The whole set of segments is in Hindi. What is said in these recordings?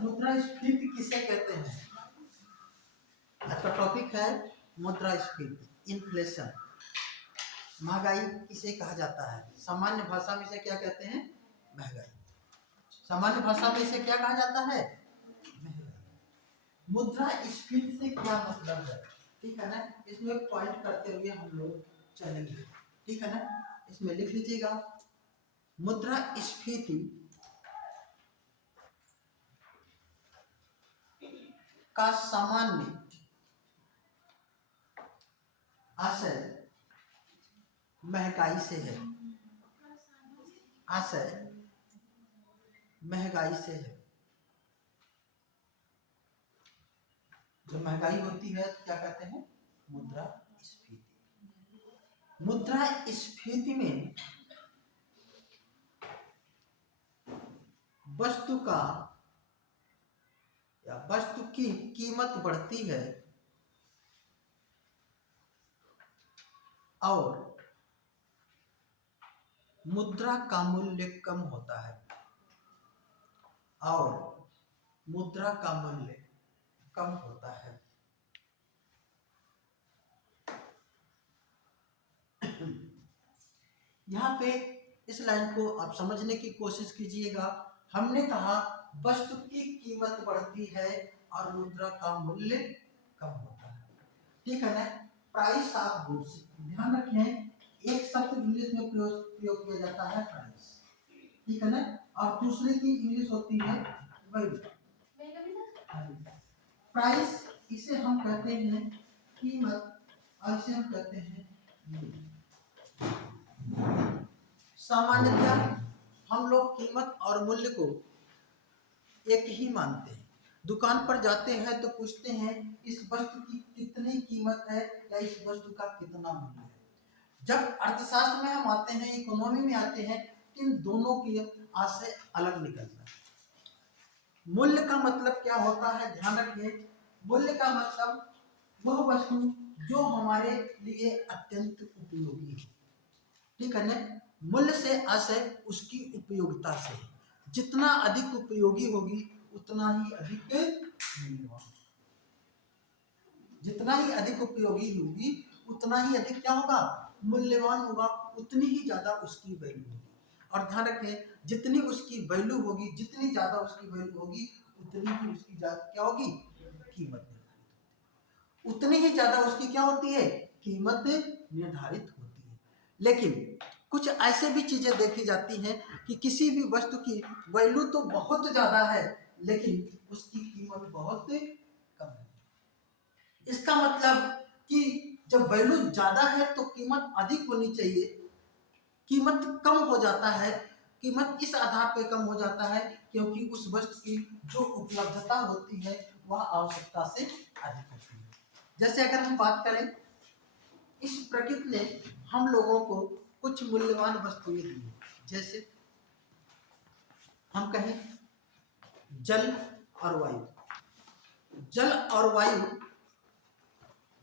मुद्रास्फीति किसे कहते हैं? आज का टॉपिक है मुद्रास्फीति, इन्फ्लेशन। महंगाई किसे कहा जाता है? सामान्य भाषा में इसे क्या कहते हैं? महंगाई। सामान्य भाषा में इसे क्या कहा जाता है? महंगाई। मुद्रास्फीति से क्या मतलब है? ठीक है ना, इसमें पॉइंट करते हुए हम लोग चलेंगे। ठीक है ना, इसमें लिख लीजिएगा। मुद्रास्फीति का सामान्य आशय महंगाई से है। आशय महंगाई से है। जो महंगाई होती है क्या कहते हैं? मुद्रास्फीति। मुद्रास्फीति में वस्तु का या वस्तु की कीमत बढ़ती है और मुद्रा का मूल्य कम होता है। और मुद्रा का मूल्य कम होता है। यहाँ पे इस लाइन को आप समझने की कोशिश कीजिएगा। हमने कहा वस्तु की कीमत बढ़ती है और मुद्रा का मूल्य कम होता है। ठीक है ना, प्राइस ऑफ गुड्स। ध्यान रखें, एक शब्द इंग्लिश में प्रयोग किया जाता है प्राइस, ठीक है ना, और दूसरे की इंग्लिश होती है वैल्यू। प्राइस इसे हम कहते हैं कीमत और इसे हम कहते हैं मूल्य। सामान्यतः हम लोग कीमत और मूल्य को एक ही मानते हैं। दुकान पर जाते हैं तो पूछते हैं इस वस्तु की कितनी कीमत है या इस वस्तु का कितना मूल्य है। जब अर्थशास्त्र में हम आते हैं, इकोनॉमी में आते हैं, इन दोनों की आशय अलग निकलता है। मूल्य का मतलब क्या होता है? ध्यान रखिए, मूल्य का मतलब वह वस्तु जो हमारे लिए अत्यंत उपयोगी है। ठीक है ना, मूल्य से आशय उसकी उपयोगिता से। जितना अधिक उपयोगी होगी उतना ही अधिक मूल्यवान। जितना ही अधिक उपयोगी होगी उतना ही अधिक क्या होगा? मूल्यवान होगा, उतनी ही ज्यादा उसकी वैल्यू होगी। और ध्यान रखें, जितनी उसकी वैल्यू होगी, जितनी ज्यादा उसकी वैल्यू होगी, उतनी ही उसकी क्या होगी? कीमत निर्धारित। उतनी ही ज्यादा उसकी क्या होती है? कीमत निर्धारित होती है। लेकिन कुछ ऐसे भी चीजें देखी जाती हैं कि किसी भी वस्तु की वैल्यू तो बहुत ज्यादा है लेकिन उसकी कीमत बहुत कम है। इसका मतलब कि जब वैल्यू ज्यादा है तो कीमत अधिक होनी चाहिए, कीमत कम हो जाता है। कीमत इस आधार पर कम हो जाता है क्योंकि उस वस्तु की जो उपलब्धता होती है वह आवश्यकता से अधिक होती है। जैसे अगर हम बात करें, इस प्रकृति ने हम लोगों को कुछ मूल्यवान वस्तुएं दी हैं। जैसे हम कहें जल और वायु। जल और वायु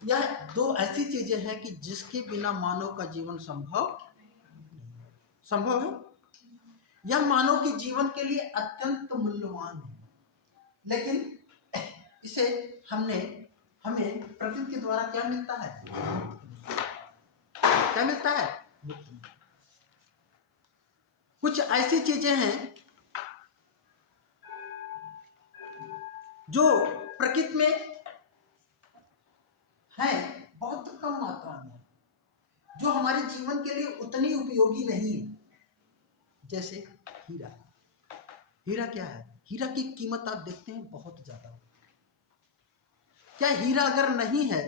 यह दो ऐसी चीजें हैं कि जिसके बिना मानव का जीवन संभव है। यह मानव के जीवन के लिए अत्यंत मूल्यवान है। लेकिन इसे हमें प्रकृति के द्वारा क्या मिलता है? क्या मिलता है? कुछ ऐसी चीजें हैं जो प्रकृति में है बहुत कम मात्रा में, जो हमारे जीवन के लिए उतनी उपयोगी नहीं है। जैसे हीरा। हीरा क्या है? हीरा की कीमत आप देखते हैं बहुत ज्यादा। क्या हीरा अगर नहीं है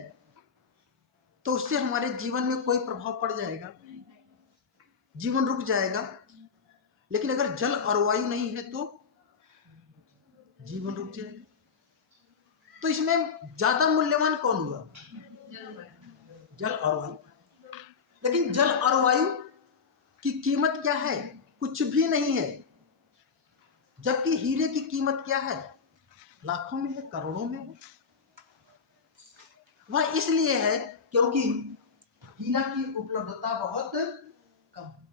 तो उससे हमारे जीवन में कोई प्रभाव पड़ जाएगा? जीवन रुक जाएगा। लेकिन अगर जल और वायु नहीं है तो जीवन रुक जाएगा। तो इसमें ज्यादा मूल्यवान कौन हुआ? जल और वायु। लेकिन जल और वायु की कीमत क्या है? कुछ भी नहीं है। जबकि हीरे की कीमत क्या है? लाखों में है, करोड़ों में है। वह इसलिए है क्योंकि हीरा की उपलब्धता बहुत कम है।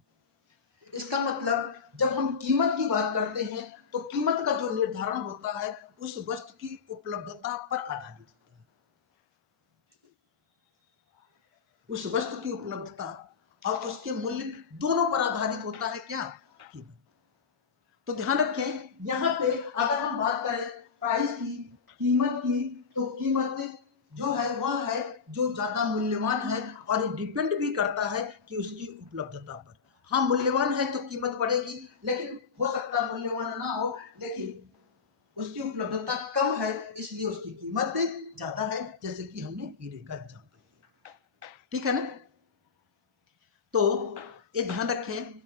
इसका मतलब जब हम कीमत की बात करते हैं तो कीमत का जो निर्धारण होता है उस वस्तु की उपलब्धता पर आधारित होता है। उस वस्तु की उपलब्धता और उसके मूल्य दोनों पर आधारित होता है क्या? कीमत। तो ध्यान रखें, यहाँ पे अगर हम बात करें प्राइस की, कीमत की, तो कीमत जो है वह है जो ज्यादा मूल्यवान है और ये डिपेंड भी करता है कि उसकी उपलब्धता पर। हाँ, मूल्यवान है तो कीमत बढ़ेगी, लेकिन हो सकता है मूल्यवान ना हो लेकिन उसकी उपलब्धता कम है इसलिए उसकी कीमत ज्यादा है, जैसे कि हमने हीरे का एग्जाम्पल दिया। ठीक है ना? तो ये ध्यान रखें,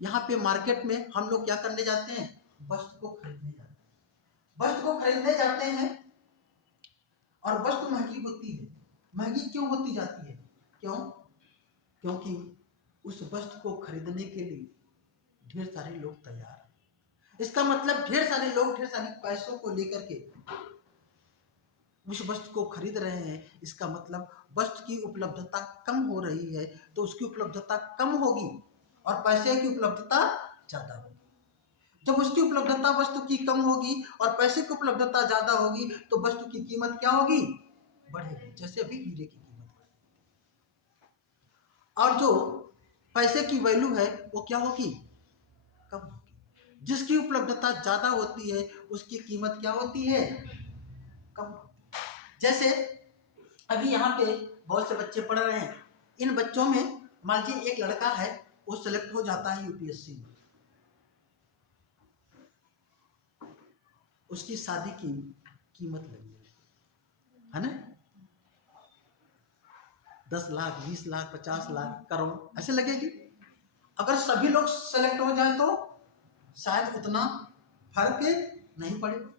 यहाँ पे मार्केट में हम लोग क्या करने जाते हैं? वस्तु को खरीदने जाते हैं। वस्तु को खरीदने जाते हैं और वस्तु महंगी होती है। महंगी क्यों होती जाती है? क्यों? क्योंकि उस वस्तु को खरीदने के लिए ढेर सारे लोग तैयार हैं। इसका मतलब ढेर सारे लोग ढेर सारे पैसों को लेकर के उस वस्तु को खरीद रहे हैं। इसका मतलब वस्तु की उपलब्धता कम हो रही है, तो उसकी उपलब्धता कम होगी और पैसे की उपलब्धता ज्यादा होगी। जब उसकी उपलब्धता वस्तु की कम होगी और पैसे की उपलब्धता ज्यादा होगी तो वस्तु की कीमत क्या होगी? बढ़ेगी। जैसे अभी हीरे की कीमत बढ़ेगी और जो पैसे की वैल्यू है वो क्या होगी? कम होगी। जिसकी उपलब्धता ज्यादा होती है उसकी कीमत क्या होती है? कम। जैसे अभी यहाँ पे बहुत से बच्चे पढ़ रहे हैं, इन बच्चों में मान लीजिए एक लड़का है, वो सेलेक्ट हो जाता है यूपीएससी में, उसकी शादी की कीमत लगेगी, है ना? 10 लाख, 20 लाख, 50 लाख, करोड़ ऐसे लगेगी। अगर सभी लोग सेलेक्ट हो जाए तो शायद उतना फर्क नहीं पड़ेगा।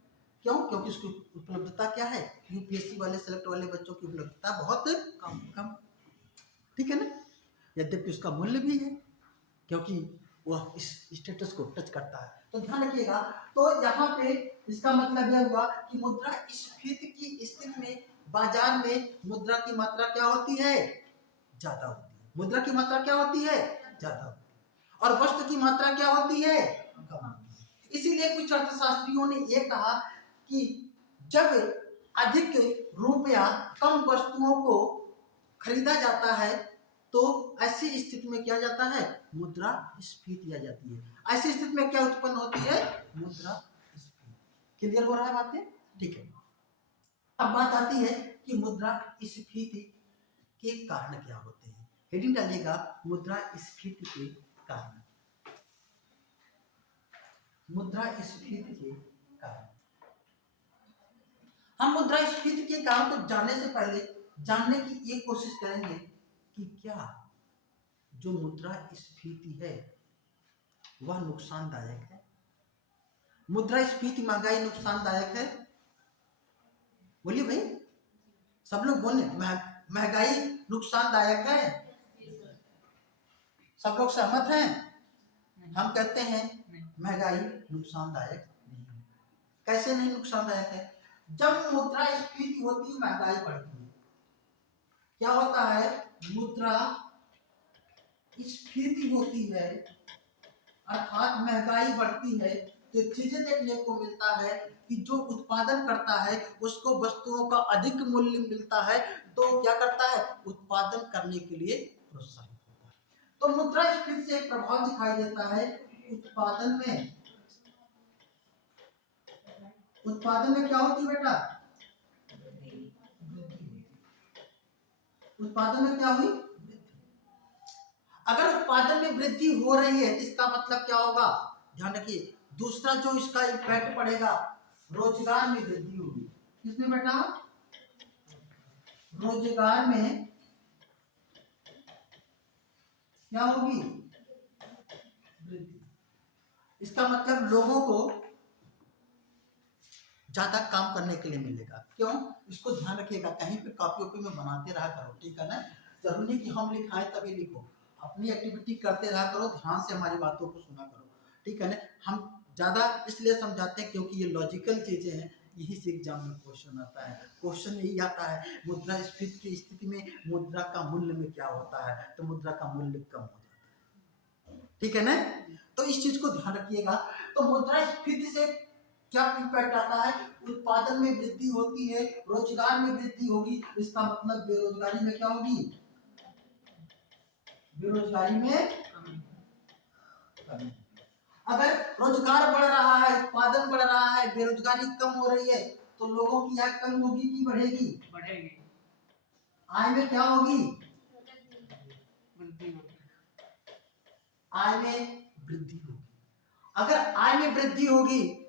क्यों? क्योंकि उसकी उपलब्धता क्या है? यूपीएससी वाले सेलेक्ट वाले बच्चों की उपलब्धता बहुत कम। ठीक है ना? यद्यपि उसका मूल्य भी है क्योंकि वह इस स्टेटस को टच करता है। तो ध्यान रखिएगा, तो यहाँ पे इसका मतलब यह हुआ कि मुद्रास्फीति की स्थिति में बाजार में मुद्रा की मात्रा क्या होती है? ज्यादा होती है। मुद्रा की मात्रा क्या होती है? ज्यादा होती है। और वस्तु की मात्रा क्या होती है? कम होती है। इसीलिए कुछ अर्थशास्त्रियों ने यह कहा कि जब अधिक रुपया कम वस्तुओं को खरीदा जाता है तो ऐसी स्थिति में क्या जाता है? मुद्रास्फीति आ जाती है। ऐसी स्थिति में क्या उत्पन्न होती है? मुद्रास्फीति। क्लियर हो रहा है बातें? ठीक है। अब बात आती है कि मुद्रास्फीति के कारण क्या होते हैं। हेडिंग डालिएगा, मुद्रास्फीति के कारण। मुद्रास्फीति के कारण। हम मुद्रास्फीति के कारण को जानने से पहले जानने की ये कोशिश करेंगे कि क्या जो मुद्रास्फीति है वह नुकसानदायक है? मुद्रास्फीति, महंगाई नुकसानदायक है? बोलिए भाई, सब लोग बोले महंगाई नुकसानदायक है। सब लोग सहमत हैं? हम कहते हैं महंगाई नुकसानदायक नहीं है। कैसे नहीं नुकसानदायक है? जब मुद्रास्फीति होती है महंगाई बढ़ती है। क्या होता है? मुद्रास्फीति होती है अर्थात महंगाई बढ़ती है तो चीजें देखने को मिलता है कि जो उत्पादन करता है उसको वस्तुओं का अधिक मूल्य मिलता है, तो क्या करता है? उत्पादन करने के लिए प्रोत्साहित होता है। तो मुद्रास्फीति से एक प्रभाव दिखाई देता है उत्पादन में। उत्पादन में क्या होती है बेटा? उत्पादन में क्या हुई? अगर उत्पादन में वृद्धि हो रही है इसका मतलब क्या होगा? ध्यान रखिए, दूसरा जो इसका इफेक्ट पड़ेगा, रोजगार में वृद्धि होगी। किसमें बेटा? रोजगार में क्या होगी? वृद्धि। इसका मतलब लोगों को ज्यादा काम करने के लिए मिलेगा। क्यों? इसको ध्यान रखिएगा, कहीं पे कॉपी में बनाते रहा करो, ठीक है ना? जरूरी नहीं कि हम लिखाएं तभी लिखो, अपनी एक्टिविटी करते रहा करो, ध्यान से हमारी बातों को सुना करो, ठीक है ना? हम ज्यादा इसलिए समझाते हैं क्योंकि ये लॉजिकल चीजें हैं, यही से एग्जाम में क्वेश्चन आता है। क्वेश्चन यही आता है मुद्रास्फीति की स्थिति में मुद्रा का मूल्य में क्या होता है, तो मुद्रा का मूल्य कम हो जाता है। ठीक है ना। तो इस चीज को ध्यान रखिएगा। तो मुद्रास्फीति से क्या इम्पैक्ट आता है, उत्पादन में वृद्धि होती है, रोजगार में वृद्धि होगी, इसका मतलब बेरोजगारी में क्या होगी, बेरोजगारी में कमी। अगर रोजगार बढ़ रहा है, उत्पादन बढ़ रहा है, बेरोजगारी कम हो रही है, तो लोगों की आय कम होगी कि बढ़ेगी, बढ़ेगी। आय में क्या होगी, वृद्धि होगी। आय में वृद्धि होगी। अगर आय में वृद्धि होगी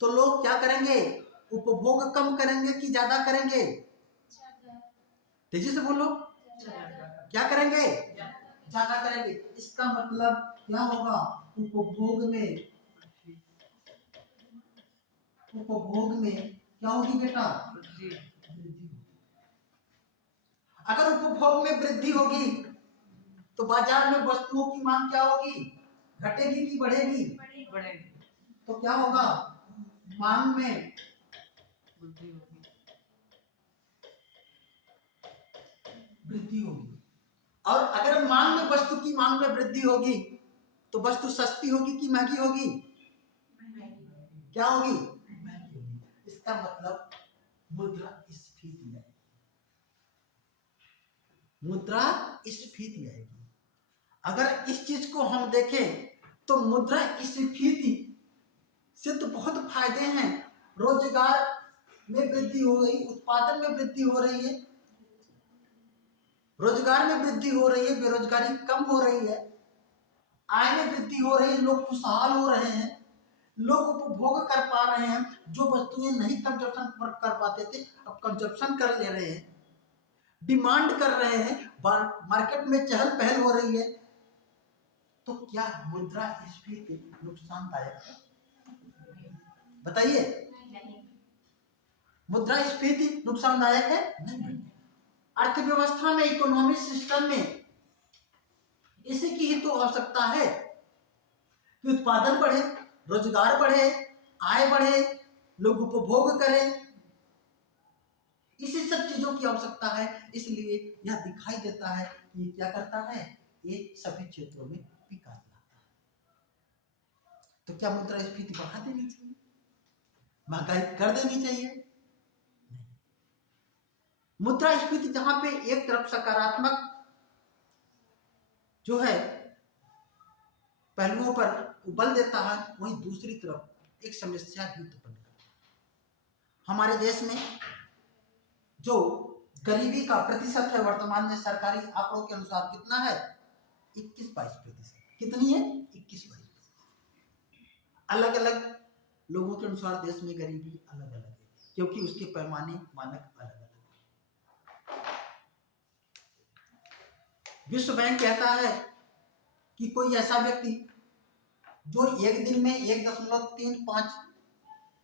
तो लोग क्या करेंगे, उपभोग कम करेंगे कि ज्यादा करेंगे, तेजी से बोलो, क्या करेंगे, ज्यादा करेंगे। इसका मतलब क्या होगा, उपभोग में क्या होगी बेटा, वृद्धि। अगर उपभोग में वृद्धि होगी तो बाजार में वस्तुओं की मांग क्या होगी, घटेगी कि बढ़ेगी, बढ़ेगी। तो क्या होगा, मांग में वृद्धि होगी। वृद्धि होगी। और अगर मांग में, वस्तु की मांग में वृद्धि होगी तो वस्तु सस्ती होगी कि महंगी होगी, क्या होगी, महंगी होगी। इसका मतलब मुद्रास्फीति है, मुद्रास्फीति आएगी। अगर इस चीज को हम देखें तो मुद्रास्फीति से तो बहुत फायदे हैं, रोजगार में वृद्धि हो रही, उत्पादन में वृद्धि हो रही है, रोजगार में वृद्धि हो रही है, बेरोजगारी कम हो रही है, आय में वृद्धि हो रही है, लोग खुशहाल हो रहे हैं, लोग उपभोग कर पा रहे हैं, जो वस्तुएं नहीं कंजप्शन कर पाते थे अब कंजप्शन कर ले रहे हैं, डिमांड कर रहे हैं, मार्केट में चहल पहल हो रही है। तो क्या मुद्रास्फीति नुकसानदायक है, बताइए, मुद्रास्फीति नुकसानदायक है नहीं। अर्थव्यवस्था में, इकोनॉमिक सिस्टम में इसी की ही तो आवश्यकता है कि उत्पादन बढ़े, रोजगार बढ़े, आय बढ़े, लोग उपभोग करें, इसी सब चीजों की आवश्यकता है। इसलिए यह दिखाई देता है कि क्या करता है, ये सभी क्षेत्रों में विकास लाता है। तो क्या मुद्रास्फीति बढ़ा देनी चाहिए, महंगाई कर देनी चाहिए, मुद्रास्फीति जहां पे एक तरफ सकारात्मक जो है पहलुओं पर बल देता है, वहीं दूसरी तरफ एक समस्या भी उत्पन्न करता है। हमारे देश में जो गरीबी का प्रतिशत है वर्तमान में सरकारी आंकड़ों के अनुसार कितना है, 21-22%। कितनी है, 21-22%। अलग अलग लोगों के अनुसार देश में गरीबी अलग अलग है, क्योंकि उसके पैमाने मानक अलग अलग है। विश्व बैंक कहता है कि कोई ऐसा व्यक्ति जो एक दिन में 1.35,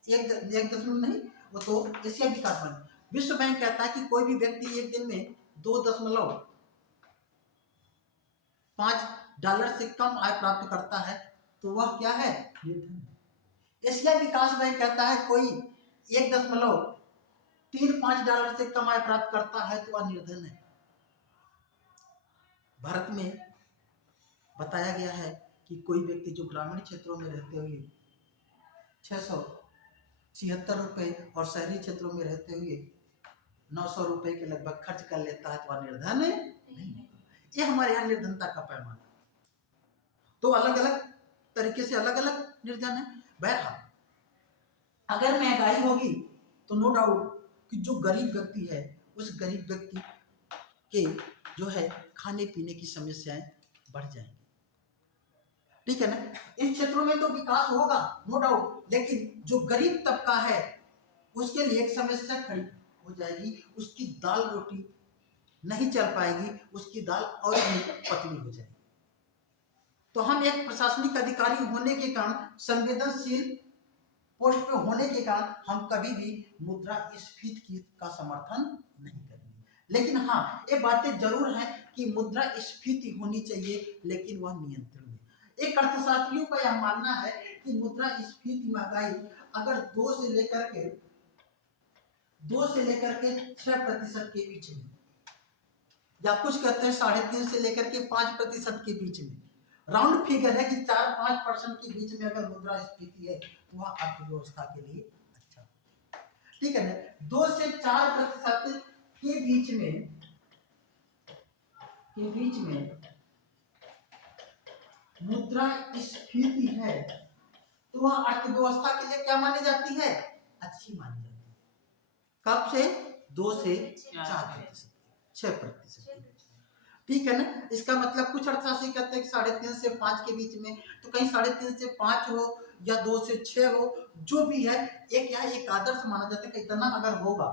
एक दशमलव नहीं, वो तो एशिया विकास बैंक, विश्व बैंक कहता है कि कोई भी व्यक्ति एक दिन में $2.5 से कम आय प्राप्त करता है तो वह क्या है, निर्धन है। एशिया विकास बैंक कहता है कोई $1.35 से कम आय प्राप्त करता है तो वह निर्धन है। भारत में बताया गया है कि कोई व्यक्ति जो ग्रामीण क्षेत्रों में रहते हुए 676 रुपए और शहरी क्षेत्रों में रहते हुए 900 रुपए के लगभग खर्च कर लेता है तो वह निर्धन है नहीं। ये हमारे यहाँ निर्धनता का पैमाना, तो अलग अलग तरीके से अलग अलग निर्धन है। बहरहाल अगर महंगाई होगी तो नो डाउट कि जो गरीब व्यक्ति है उस गरीब व्यक्ति के जो है खाने पीने की समस्याएं बढ़ जाएंगी, ठीक है ना। इन क्षेत्रों में तो विकास होगा नो डाउट, लेकिन जो गरीब तबका है उसके लिए एक समस्या खड़ी हो जाएगी, उसकी दाल रोटी नहीं चल पाएगी, उसकी दाल और भी पतली हो जाएगी। तो हम एक प्रशासनिक अधिकारी होने के कारण, संवेदनशील पोस्ट पे होने के कारण हम कभी भी मुद्रास्फीति का समर्थन नहीं करेंगे। लेकिन हाँ, ये बातें जरूर हैं कि मुद्रास्फीति होनी चाहिए लेकिन वह नियंत्रण में। एक अर्थशास्त्रियों का यह मानना है कि मुद्रास्फीति महंगाई अगर 2 से लेकर के 6% के बीच में, या कुछ कहते हैं 3.5 से लेकर के 5% के बीच में राउंड फिगर है कि 4-5% के बीच में अगर मुद्रास्फीति है तो वह अर्थव्यवस्था के लिए अच्छा है। ठीक है ना। 2 से 4% के बीच में मुद्रास्फीति है तो वह अर्थव्यवस्था के लिए क्या मानी जाती है, अच्छी मानी जाती है। कब से? 2 से 4%, 6%। ठीक है ना। इसका मतलब कुछ अर्थशास्त्री कहते हैं कि 3.5 से 5 के बीच में, तो कहीं 3.5 से 5 हो या 2 से 6 हो, जो भी है एक आदर्श माना जाता है कि इतना अगर होगा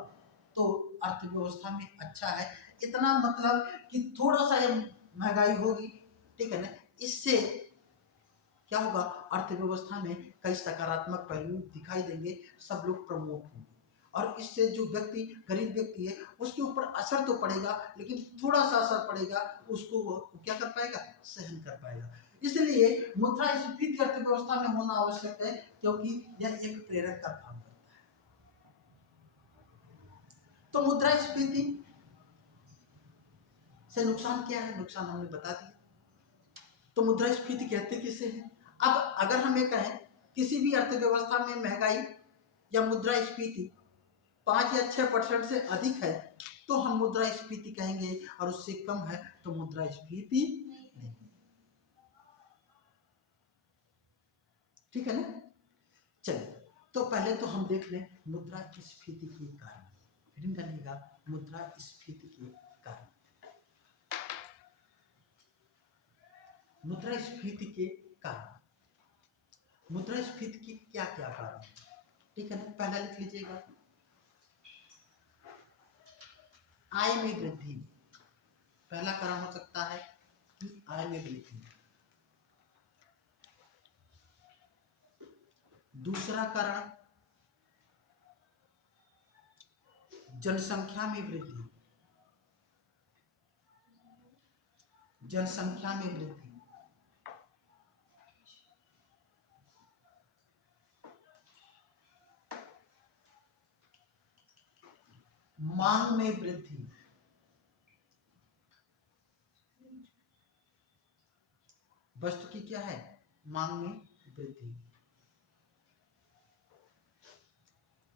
तो अर्थव्यवस्था में अच्छा है। इतना मतलब कि थोड़ा सा महंगाई होगी, ठीक है ना, इससे क्या होगा, अर्थव्यवस्था में कई सकारात्मक पहलू दिखाई देंगे, सब लोग प्रमोट होंगे और इससे जो व्यक्ति, गरीब व्यक्ति है, उसके ऊपर असर तो पड़ेगा लेकिन थोड़ा सा असर पड़ेगा, उसको वो क्या कर पाएगा, सहन कर पाएगा। इसलिए मुद्रास्फीति अर्थव्यवस्था में होना आवश्यक है क्योंकि यह एक प्रेरक का काम करता है। तो मुद्रास्फीति से नुकसान क्या है, नुकसान हमने बता दिया। तो मुद्रास्फीति कहते किसे हैं? अब अगर हम ये कहें किसी भी अर्थव्यवस्था में महंगाई या मुद्रास्फीति 5 या 6% से अधिक है तो हम मुद्रास्फीति कहेंगे, और उससे कम है तो मुद्रास्फीति नहीं। ठीक है ना। चलिए, तो पहले तो हम देख लें मुद्रास्फीति के कारण। हेडिंग डालिएगा मुद्रास्फीति के कारण। मुद्रास्फीति के कारण, मुद्रास्फीति के क्या क्या कारण, ठीक है ना। पहला लिख लीजिएगा, आय में वृद्धि। पहला कारण हो सकता है कि आय में वृद्धि। दूसरा कारण जनसंख्या में वृद्धि। जनसंख्या में वृद्धि। मांग में वृद्धि। वस्तु की क्या है, मांग में वृद्धि।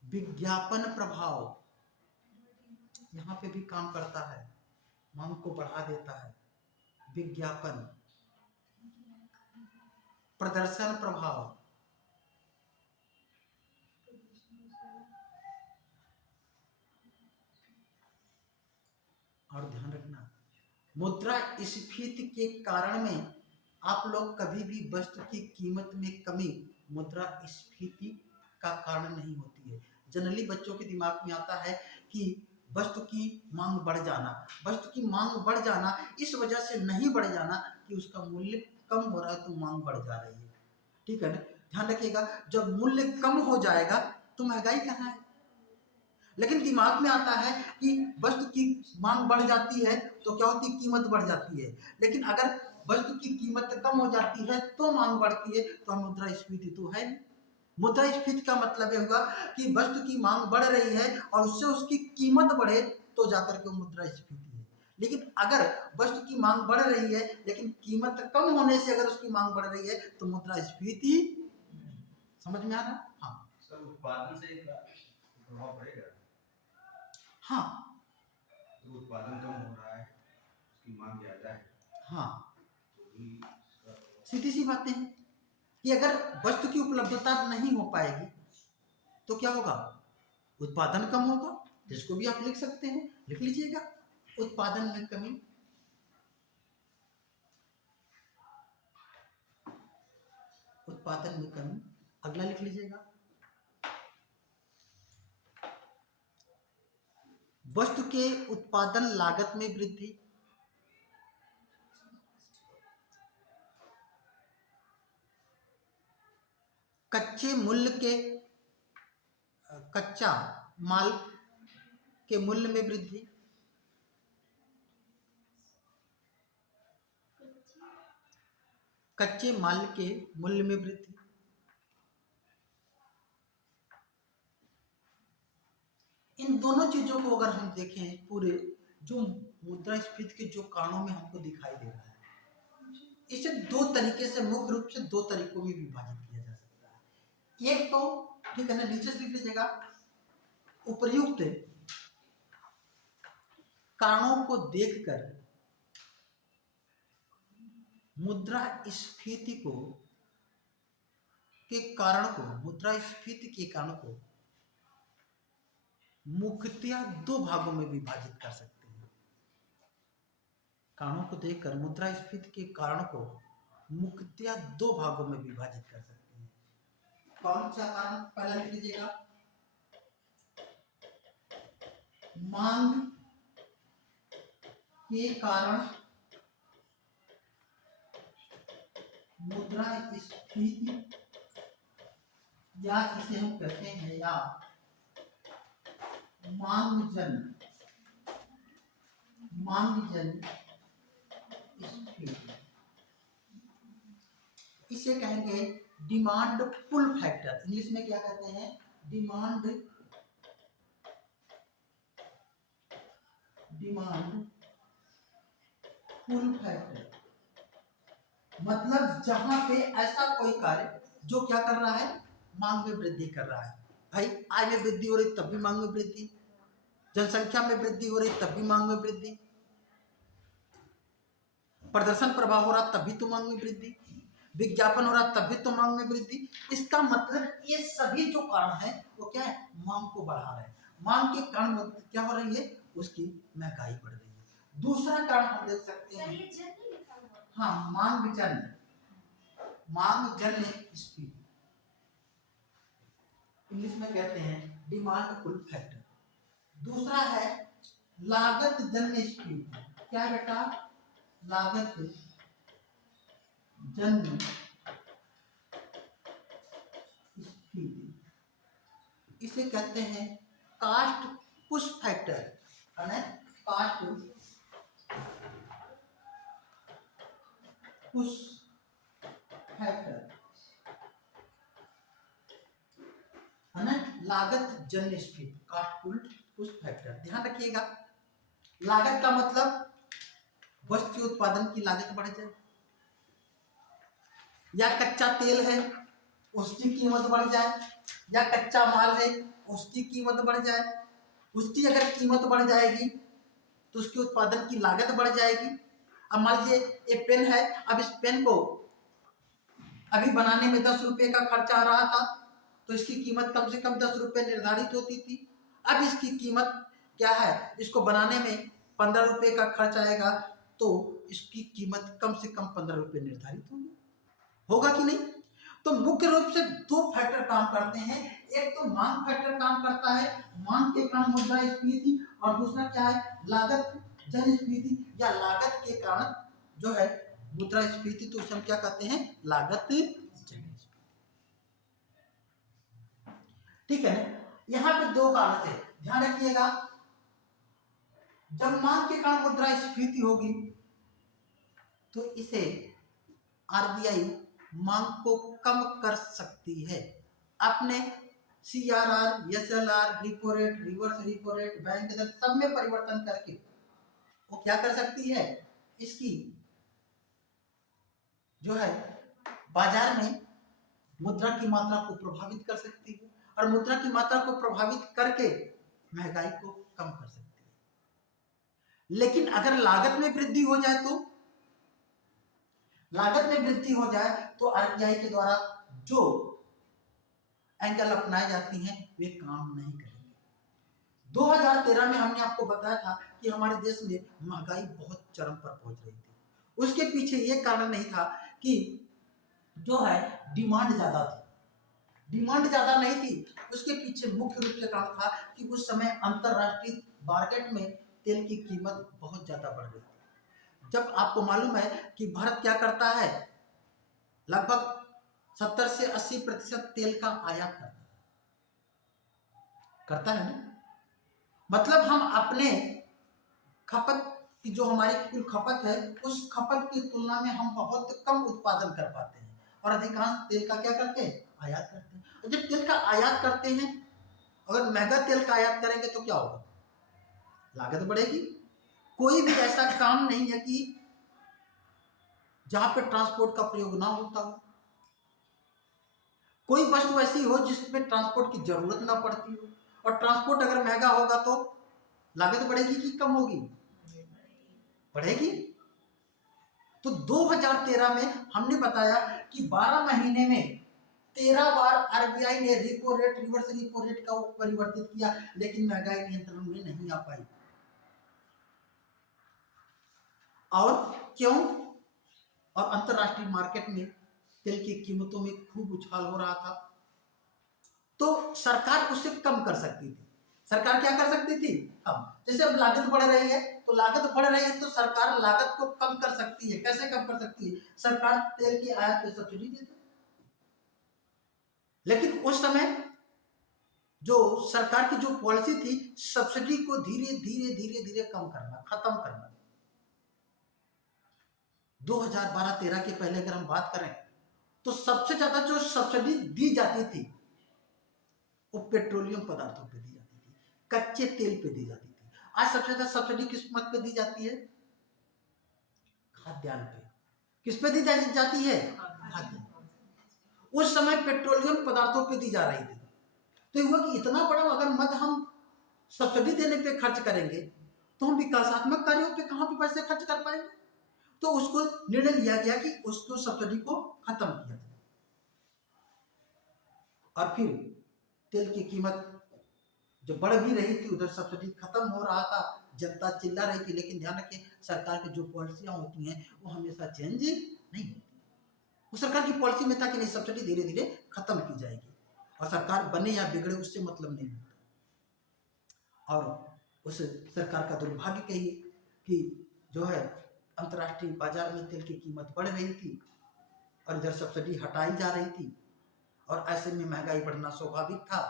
विज्ञापन प्रभाव यहां पे भी काम करता है, मांग को बढ़ा देता है। विज्ञापन। प्रदर्शन प्रभाव, और ध्यान रखना मुद्रास्फीति के कारण में आप लोग कभी भी वस्तु की कीमत में कमी मुद्रास्फीति का कारण नहीं होती है। जनरली बच्चों के दिमाग में आता है कि वस्तु की मांग बढ़ जाना, वस्तु की मांग बढ़ जाना इस वजह से नहीं बढ़ जाना कि उसका मूल्य कम हो रहा है तो मांग बढ़ जा रही है। ठीक है ना। ध्यान रखिएगा, जब मूल्य कम हो जाएगा तो महंगाई कहाँ है। लेकिन दिमाग में आता है कि वस्तु की मांग बढ़ जाती है तो क्या होती है, कीमत बढ़ जाती है। लेकिन अगर वस्तु की कीमत कम हो जाती है तो मांग बढ़ती है, तो मुद्रास्फीति तो है नहीं। मुद्रास्फीति का मतलब यह हुआ कि वस्तु की मांग बढ़ रही है और उससे उसकी कीमत बढ़े तो जाकर के मुद्रास्फीति है। लेकिन अगर वस्तु की मांग बढ़ रही है लेकिन कीमत कम होने से अगर उसकी मांग बढ़ रही है तो मुद्रास्फीति। समझ में आ रहा? हाँ सर, उत्पादन से प्रभाव पड़ेगा। हाँ, तो उत्पादन कम हो रहा है, उसकी मांग ज्यादा है, हाँ, तो भी सीधी सी बातें हैं कि अगर वस्तु की उपलब्धता नहीं हो पाएगी तो क्या होगा, उत्पादन कम होगा। जिसको भी आप लिख सकते हैं, लिख लीजिएगा, उत्पादन में कमी। उत्पादन में कमी। अगला लिख लीजिएगा, वस्तु के उत्पादन लागत में वृद्धि। कच्चे मूल्य के कच्चा माल के मूल्य में वृद्धि। कच्चे माल के मूल्य में वृद्धि। इन दोनों चीजों को अगर हम देखें, पूरे जो मुद्रास्फीति के जो कारणों में हमको दिखाई दे रहा है, इसे दो तरीके से, मुख्य रूप से दो तरीकों में विभाजित किया जा सकता है। एक तो ठीक है ना, नीचे से लिख लीजिएगा, उपर्युक्त कारणों को देखकर मुद्रास्फीति के कारण को मुख्यतया दो भागों में विभाजित कर सकते हैं। कारणों को देखकर मुद्रास्फीति के कारण को मुख्यतया दो भागों में विभाजित कर सकते हैं। कौन सा कारण? पहला लिख लीजिएगा, मांग के कारण मुद्रास्फीति, या इसे हम कहते हैं या मांगजन्य स्फीति। इसे कहेंगे डिमांड पुल फैक्टर। इंग्लिश में क्या कहते हैं? Demand pull factor. मतलब जहां पे ऐसा कोई कार्य जो क्या कर रहा है, मांग में वृद्धि कर रहा है। भाई आय में वृद्धि हो रही तब भी मांग में वृद्धि, जनसंख्या में वृद्धि हो रही तब भी मांग में वृद्धि, प्रदर्शन प्रभाव हो रहा तब भी तो मांग में वृद्धि, विज्ञापन हो रहा तब भी तो मांग में वृद्धि। इसका मतलब ये सभी जो कारण है वो क्या है, मांग को बढ़ा रहे हैं। मांग के कारण क्या हो रही है, उसकी महंगाई बढ़ रही है। दूसरा कारण हम देख सकते हैं, हाँ, मांगजन्य स्फीति, इंग्लिश में कहते हैं डिमांड पुल फैक्टर। दूसरा है लागत जन्य स्फीति। क्या है बेटा? लागत जन्य स्फीति। इसे कहते हैं कास्ट पुश फैक्टर, है ना, कास्ट पुश फैक्टर, है ना, लागत जन्य स्फीति, कास्ट पुश फैक्टर। ध्यान रखिएगा, लागत का मतलब वस्तु के उत्पादन की लागत बढ़ जाए, या कच्चा तेल है उसकी कीमत बढ़ जाए, या कच्चा माल है उसकी कीमत बढ़ जाए। उसकी अगर कीमत बढ़ जाएगी तो उसके उत्पादन की लागत बढ़ जाएगी। अब मान लीजिए ये पेन है, अब इस पेन को अभी बनाने में 10 रुपए का खर्चा आ रहा था, तो इसकी कीमत कम से कम 10 रुपए निर्धारित होती थी। अब इसकी कीमत क्या है, इसको बनाने में 15 रुपए का खर्च आएगा, तो इसकी कीमत कम से कम 15 रुपए निर्धारित होगी। होगा कि नहीं? तो मुख्य रूप से दो फैक्टर काम करते हैं। एक तो मांग फैक्टर काम करता है, मांग के कारण मुद्रास्फीति, और दूसरा क्या है, लागत जन्य स्फीति, या लागत के कारण जो है मुद्रास्फीति, तो उसे हम क्या कहते हैं, लागत जन्य स्फीति। ठीक है ना? यहाँ पे दो कारण है, ध्यान रखिएगा। जब मांग के कारण मुद्रास्फीति होगी तो इसे आरबीआई मांग को कम कर सकती है अपने CRR, SLR, repo rate, reverse repo rate, bank दर सब में परिवर्तन करके। वो क्या कर सकती है, इसकी जो है बाजार में मुद्रा की मात्रा को प्रभावित कर सकती है, और मुद्रा की मात्रा को प्रभावित करके महंगाई को कम कर सकती है। लेकिन अगर लागत में वृद्धि हो जाए तो आरबीआई के द्वारा जो एंगल अपनाए जाती हैं वे काम नहीं करेंगे। 2013 में हमने आपको बताया था कि हमारे देश में महंगाई बहुत चरम पर पहुंच रही थी। उसके पीछे ये कारण नहीं था कि जो है डिमांड ज्यादा थी, डिमांड ज्यादा नहीं थी, उसके पीछे मुख्य रूप से कारण था कि उस समय अंतरराष्ट्रीय मार्केट में तेल की कीमत बहुत ज्यादा बढ़ रही थी। जब आपको मालूम है कि भारत क्या करता है, लगभग 70 से 80% तेल का आयात करता है ना। मतलब हम अपने खपत की, जो हमारी कुल खपत है, उस खपत की तुलना में हम बहुत कम उत्पादन कर पाते हैं, और अधिकांश तेल का क्या करते हैं, आयात करते हैं। और जब तेल का आयात करते हैं, अगर महंगा तेल का आयात करेंगे तो क्या होगा, लागत बढ़ेगी। कोई भी ऐसा काम नहीं है कि जहां पे ट्रांसपोर्ट का प्रयोग ना होता हो, कोई वस्तु ऐसी हो जिसमें ट्रांसपोर्ट की जरूरत ना पड़ती हो, और ट्रांसपोर्ट अगर महंगा होगा तो लागत बढ़ेगी कि कम होगी? बढ़ेगी। तो 2013 में हमने बताया कि 12 महीने में 13 बार आरबीआई ने repo rate, reverse repo rate का परिवर्तित किया, लेकिन महंगाई नियंत्रण में नहीं आ पाई। और क्यों? और अंतरराष्ट्रीय मार्केट में तेल की कीमतों में खूब उछाल हो रहा था, तो सरकार उसे कम कर सकती थी। सरकार क्या कर सकती थी? कम। जैसे अब लागत बढ़ रही है, तो लागत बढ़ रही है तो सरकार लागत को कम कर सकती है। कैसे कम कर सकती है? सरकार तेल की आयात पे सब्सिडी देती है। लेकिन उस समय जो सरकार की जो पॉलिसी थी, सब्सिडी को धीरे धीरे धीरे धीरे कम करना, खत्म करना। 2012-13 के पहले अगर हम बात करें तो सबसे ज्यादा जो सब्सिडी दी जाती थी वो पेट्रोलियम पदार्थों पे दी जाती थी, कच्चे तेल पे दी जाती थी। आज सबसे ज्यादा सब्सिडी किस मत पे दी जाती है? खाद्यान्न पे। किस पे दी जाती है? खाद्यान्न। उस समय पेट्रोलियम पदार्थों पे दी जा रही थी। तो हुआ कि इतना बड़ा अगर मद हम सब्सिडी देने पे खर्च करेंगे तो हम विकासात्मक कार्यों पे कहां पे पैसे खर्च कर पाएंगे? तो उसको निर्णय लिया गया कि उसको सब्सिडी को खत्म किया जाए। और फिर तेल की कीमत जो बढ़ भी रही थी, उधर सब्सिडी खत्म हो रहा था, जनता चिल्ला रही थी। लेकिन ध्यान रखिए, सरकार की जो पॉलिसियां होती हैं वो हमेशा चेंज नहीं होती। वो सरकार की पॉलिसी में था कि नहीं, सब्सिडी धीरे धीरे खत्म की जाएगी, और सरकार बने या बिगड़े उससे मतलब नहीं होता। और उस सरकार का दुर्भाग्य कहिए कि जो है अंतर्राष्ट्रीय बाजार में तेल की कीमत बढ़ रही थी और इधर सब्सिडी हटाई जा रही थी, और ऐसे में महंगाई बढ़ना स्वाभाविक था।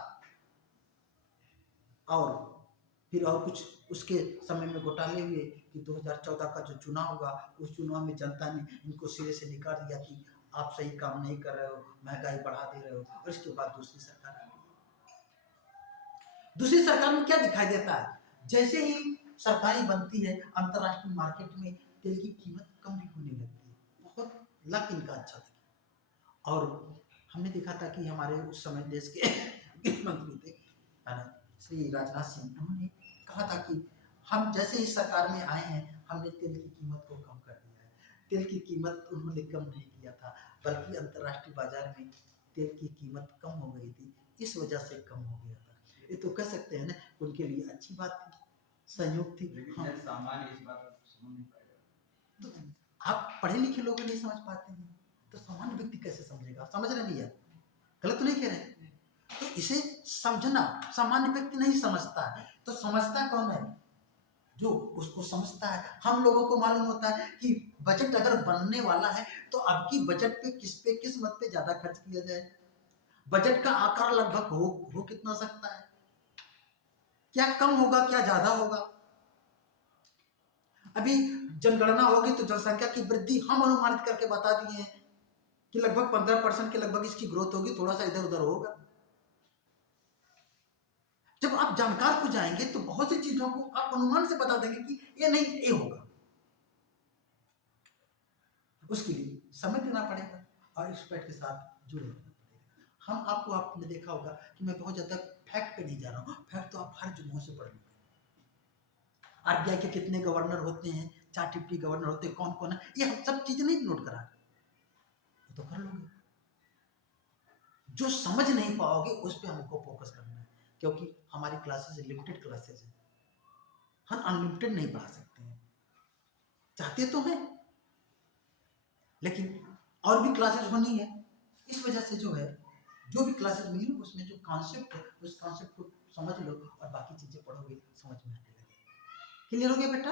और फिर और कुछ उसके समय में घोटाले हुए कि 2014 का जो चुनाव हुआ, उस चुनाव में जनता ने इनको सिरे से निकाल दिया कि आप सही काम नहीं कर रहे हो, महंगाई बढ़ा दे रहे हो। और इसके बाद दूसरी सरकार आ गई। दूसरी सरकार में क्या दिखाई देता है? जैसे ही सरकारी बनती है, अंतरराष्ट्रीय मार्केट में तेल की कीमत कम भी होने लगती है। बहुत लक इनका अच्छा था। और हमने देखा था कि हमारे उस समय देश के गृह मंत्री थे श्री राजनाथ सिंह, उन्होंने कहा था कि हम जैसे ही सरकार में आए हैं, हमने तेल की कीमत को कम कर दिया है। तेल की कीमत उन्होंने कम नहीं किया था, बल्कि अंतर्राष्ट्रीय बाजार में तेल की कीमत कम हो गई थी, इस वजह से कम हो गया था। ये तो कह सकते हैं ना, उनके लिए अच्छी बात थी, संयोग थी। लेकिन सामान्य इस बात को समझ नहीं पाएगा। तो आप पढ़े लिखे लोग नहीं समझ पाते हैं, तो सामान्य व्यक्ति कैसे समझेगा? समझ रहे नहीं है, गलत तो नहीं कह रहे। तो इसे समझना सामान्य व्यक्ति नहीं समझता है, तो समझता कौन है? जो उसको समझता है। हम लोगों को मालूम होता है कि बजट अगर बनने वाला है तो अब की बजट पे किस मत पे ज्यादा खर्च किया जाए, बजट का आकार लगभग हो कितना सकता है, क्या कम होगा, क्या ज्यादा होगा। अभी जनगणना होगी तो जनसंख्या की वृद्धि हम अनुमानित करके बता दिए हैं कि लगभग 15% के लगभग इसकी ग्रोथ होगी, थोड़ा सा इधर उधर होगा। जब आप जानकार हो जाएंगे तो बहुत सी चीजों को आप अनुमान से बता देंगे कि ये नहीं, ये होगा। उसके लिए समय देना पड़ेगा और एक्सपर्ट के साथ जुड़े रहना पड़ेगा। हम आपको, आपने देखा होगा कि मैं बहुत ज्यादा फैक्ट पे नहीं जा रहा हूँ, फैक्ट तो आप हर जगहों से पढ़ लोगे। आरबीआई के कितने गवर्नर होते हैं, 4 डिप्टी गवर्नर होते हैं, कौन कौन है, ये हम सब चीजें नहीं नोट करा रहे, तो कर लोगे। जो समझ नहीं पाओगे उस पर हमको फोकस करना है, क्योंकि हमारी क्लासेस लिमिटेड क्लासेस है, हम अनलिमिटेड नहीं पढ़ा सकते हैं। चाहते तो हैं लेकिन और भी क्लासेस होनी है। इस वजह से जो है, जो भी क्लासेस मिली उसमें जो कॉन्सेप्ट है उस कॉन्सेप्ट को समझ लो और बाकी चीजें पढ़ोगे, समझ में आने लगेगा। क्लियर हो गया बेटा?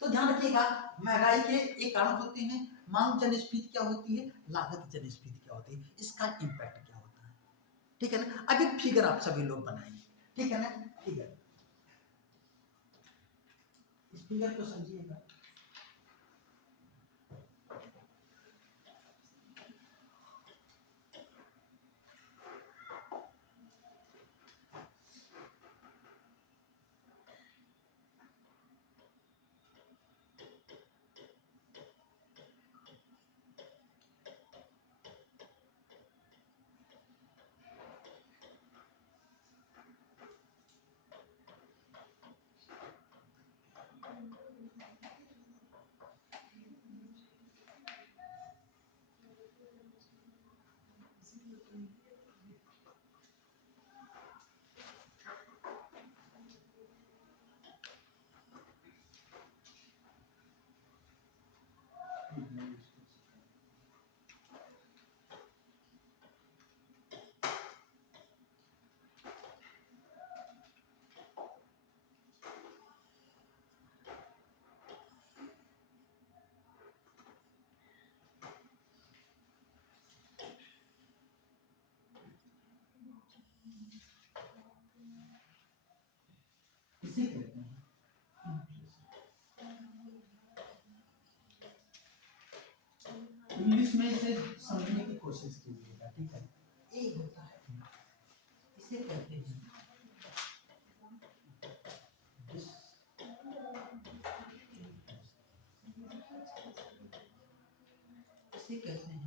तो ध्यान रखिएगा, महंगाई के एक कारण होते हैं, मांग जनस्फीति क्या होती है, लागत जनस्फीति क्या होती है, इसका इम्पैक्ट क्या होता है। ठीक है ना? अब एक फिगर आप सभी लोग बनाएंगे, ठीक है ना? फिगर, इस फिगर को समझिएगा। कोशिश कीजिएगा, ठीक है। ये होता है, इसे कहते हैं इसे कहते हैं रिफ्लेशन। इसे कहते हैं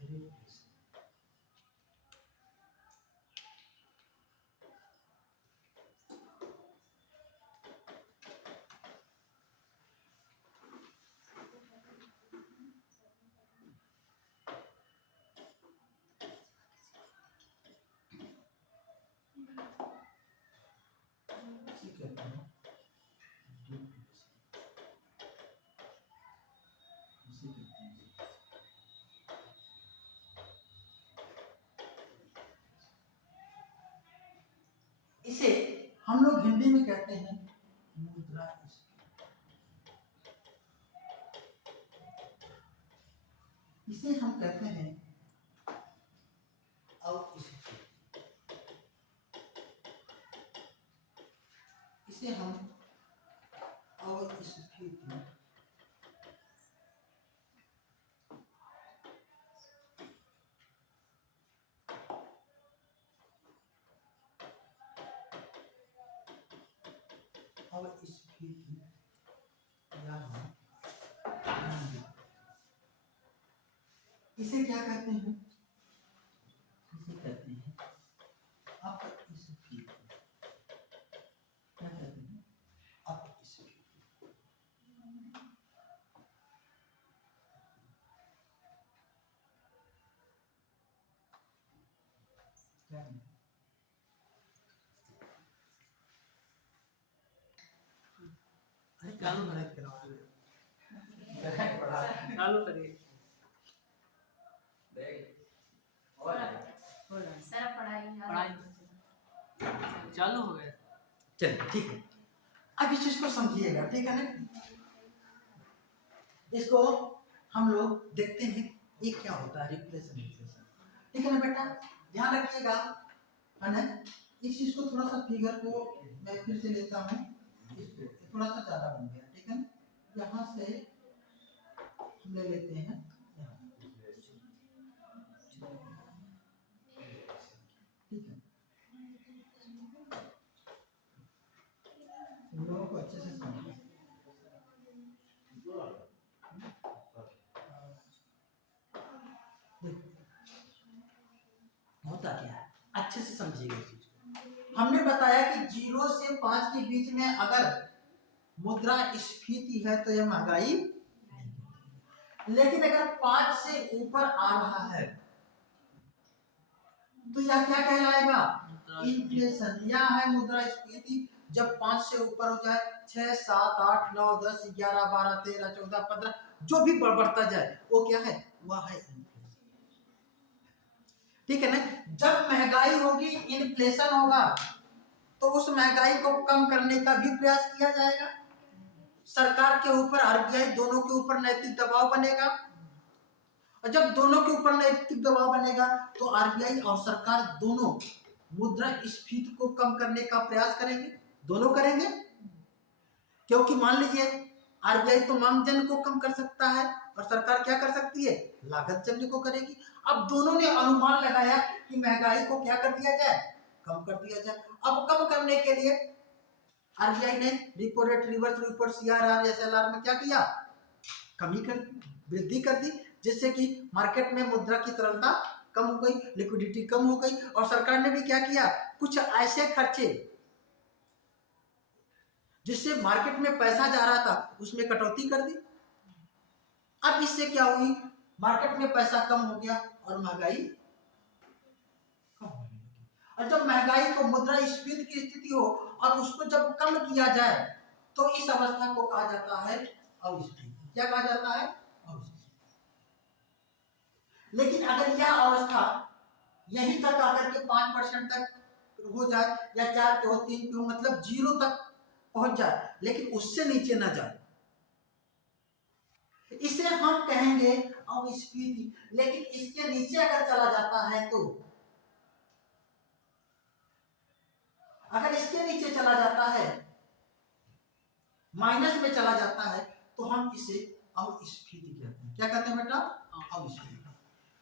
डिफ्लेशन। इसे कहते हैं इसे हम लोग हिंदी में कहते हैं मुद्रास्फीति। इसे हम कहते हैं अस्फीति। इसे हम अस्फीति या हम इसे क्या कहते हैं? इसे कहते हैं अपस्फीति। क्या कहते हैं? अपस्फीति। क्या है? अरे चालू मदद करवा रहे चालू करिए। हो रहा है। सर पढ़ाई चालू हो गया। चलिए ठीक है, अब इस चीज को समझिएगा, ठीक है ना। इसको हम लोग देखते हैं ये क्या होता है, रिप्लेशन। ठीक है ना बेटा, ध्यान रखिएगा, है ना। इस चीज को थोड़ा सा फिगर को मैं फिर से लेता हूँ, इसको थोड़ा सा ज्यादा बन गया, ठीक है ना। यहाँ से हम ले लेते हैं यहाँ, ठीक है। इन लोगों को अच्छे से समझिए। होता क्या है, अच्छे से समझिएगा इस चीज को। हमने बताया कि 0 से 5 के बीच में अगर मुद्रास्फीति है तो यह महंगाई, लेकिन अगर 5 से ऊपर आ रहा है तो यह क्या कहलाएगा? इन्फ्लेशन। यह है मुद्रास्फीति। जब 5 से ऊपर हो जाए, 6, 7, 8, 9, 10, 11, 12, 13, 14, 15 जो भी बढ़ता जाए वो क्या है? वह है इन्फ्लेशन, ठीक है ना। जब महंगाई होगी, इन्फ्लेशन होगा, तो उस महंगाई को कम करने का भी प्रयास किया जाएगा। सरकार के ऊपर, आरबीआई, दोनों के ऊपर नैतिक दबाव बनेगा, और जब दोनों के ऊपर नैतिक दबाव बनेगा तो आरबीआई और सरकार दोनों मुद्रास्फीति को कम करने का प्रयास करेंगे, दोनों करेंगे। क्योंकि मान लीजिए आरबीआई तो मांग जन्य को कम कर सकता है और सरकार क्या कर सकती है? लागत जन्य को करेगी। अब दोनों ने अनुमान लगाया कि महंगाई को क्या कर दिया जाए? कम कर दिया जाए। अब कम करने के लिए आरबीआई ने repo rate, reverse repo, CRR, SLR में क्या किया? कमी कर, वृद्धि कर दी, जिससे कि मार्केट में मुद्रा की तरलता कम हो गई, लिक्विडिटी कम हो गई। और सरकार ने भी क्या किया? कुछ ऐसे खर्चे जिससे मार्केट में पैसा जा रहा था उसमें कटौती कर दी। अब इससे क्या हुई? मार्केट में पैसा कम हो गया और महंगाई कम होने लगी। और जब महंगाई को, मुद्रास्फीति की स्थिति हो और उसको जब कम किया जाए तो इस अवस्था को कहा जाता है अस्फीति। क्या कहा जाता है? अस्फीति। लेकिन अगर यह अवस्था यहीं तक आकर के 5% तक हो जाए, या 4 पे हो, 3 पे हो, मतलब 0 तक पहुंच जाए, लेकिन उससे नीचे न जाए, इसे हम कहेंगे अस्फीति। लेकिन इसके नीचे अगर चला जाता है तो, अगर इसके नीचे चला जाता है, माइनस में चला जाता है, तो हम इसे अस्फीति कहते हैं। क्या कहते हैं बेटा? अस्फीति।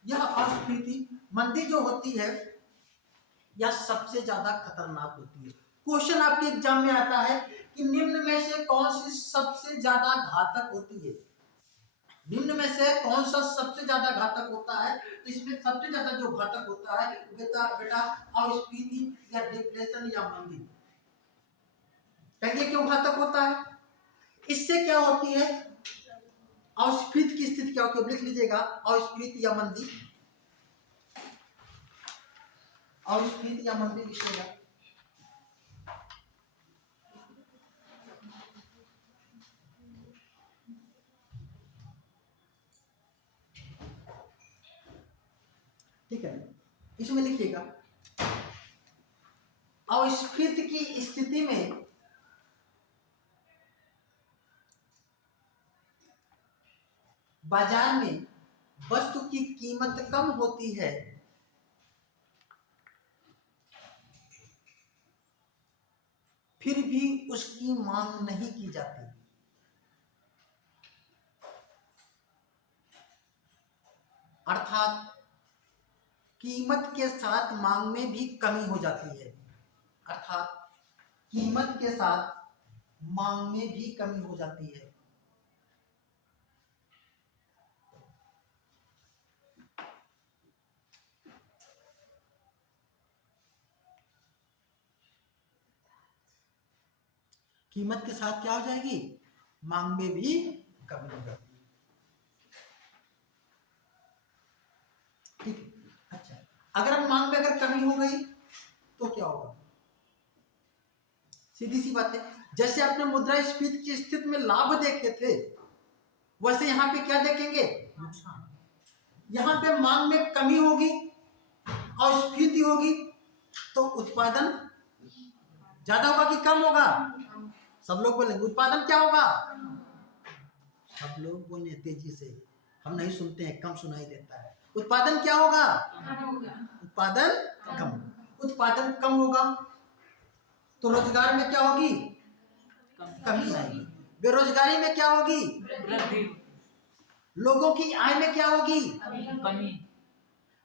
यह अस्फीति मंदी जो होती है यह सबसे ज्यादा खतरनाक होती है। क्वेश्चन आपके एग्जाम में आता है कि निम्न में से कौन सी सबसे ज्यादा घातक होती है। निम्न में से कौन सा सबसे ज्यादा घातक होता है, तो इसमें सबसे ज्यादा जो घातक होता है बेटा अस्फीति या डिप्रेशन या मंदी। कहिए क्यों घातक होता है। इससे क्या होती है, अस्फीति की स्थिति क्या होती है, लिख लीजिएगा अस्फीति या मंदी, अस्फीति या मंदी लिखिएगा। ठीक है, इसमें लिखिएगा अस्फीति की स्थिति में बाजार में वस्तु की कीमत कम होती है, फिर भी उसकी मांग नहीं की जाती। अर्थात कीमत के साथ मांग में भी कमी हो जाती है, अर्थात कीमत के साथ मांग में भी कमी हो जाती है। कीमत के साथ क्या हो जाएगी, मांग में भी कमी हो जाती है। ठीक है, अच्छा अगर हम मांग में अगर कमी हो गई तो क्या होगा, सीधी सी बात है। जैसे आपने मुद्रास्फीति की स्थिति में लाभ देखे थे, वैसे यहाँ पे क्या देखेंगे, नुकसान। यहाँ पे मांग में कमी होगी और स्फीति होगी तो उत्पादन ज्यादा होगा कि कम होगा। सब लोग बोलेंगे उत्पादन क्या होगा, सब लोग बोले तेजी से, हम नहीं सुनते हैं, कम सुनाई देता है। उत्पादन क्या होगा, उत्पादन कम, उत्पादन कम होगा तो रोजगार में क्या होगी, कमी आएगी। बेरोजगारी में क्या होगी, वृद्धि, लोगों की आय में क्या होगी, कमी,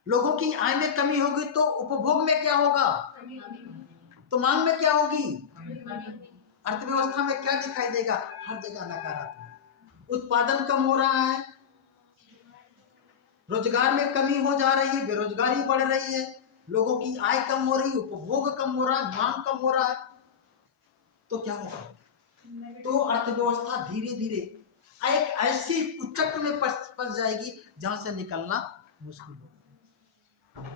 लोगों की आय में कमी होगी तो उपभोग में क्या होगा, तो मांग में क्या होगी, अर्थव्यवस्था में क्या दिखाई देगा, हर जगह नकारात्मक। उत्पादन कम हो रहा है, रोजगार में कमी हो जा रही है, बेरोजगारी बढ़ रही है, लोगों की आय कम हो रही है, उपभोग कम हो रहा है, मांग कम हो रहा है, तो क्या होगा, तो अर्थव्यवस्था धीरे धीरे एक ऐसी कुचक्र में फंस जाएगी जहां से निकलना मुश्किल होगा।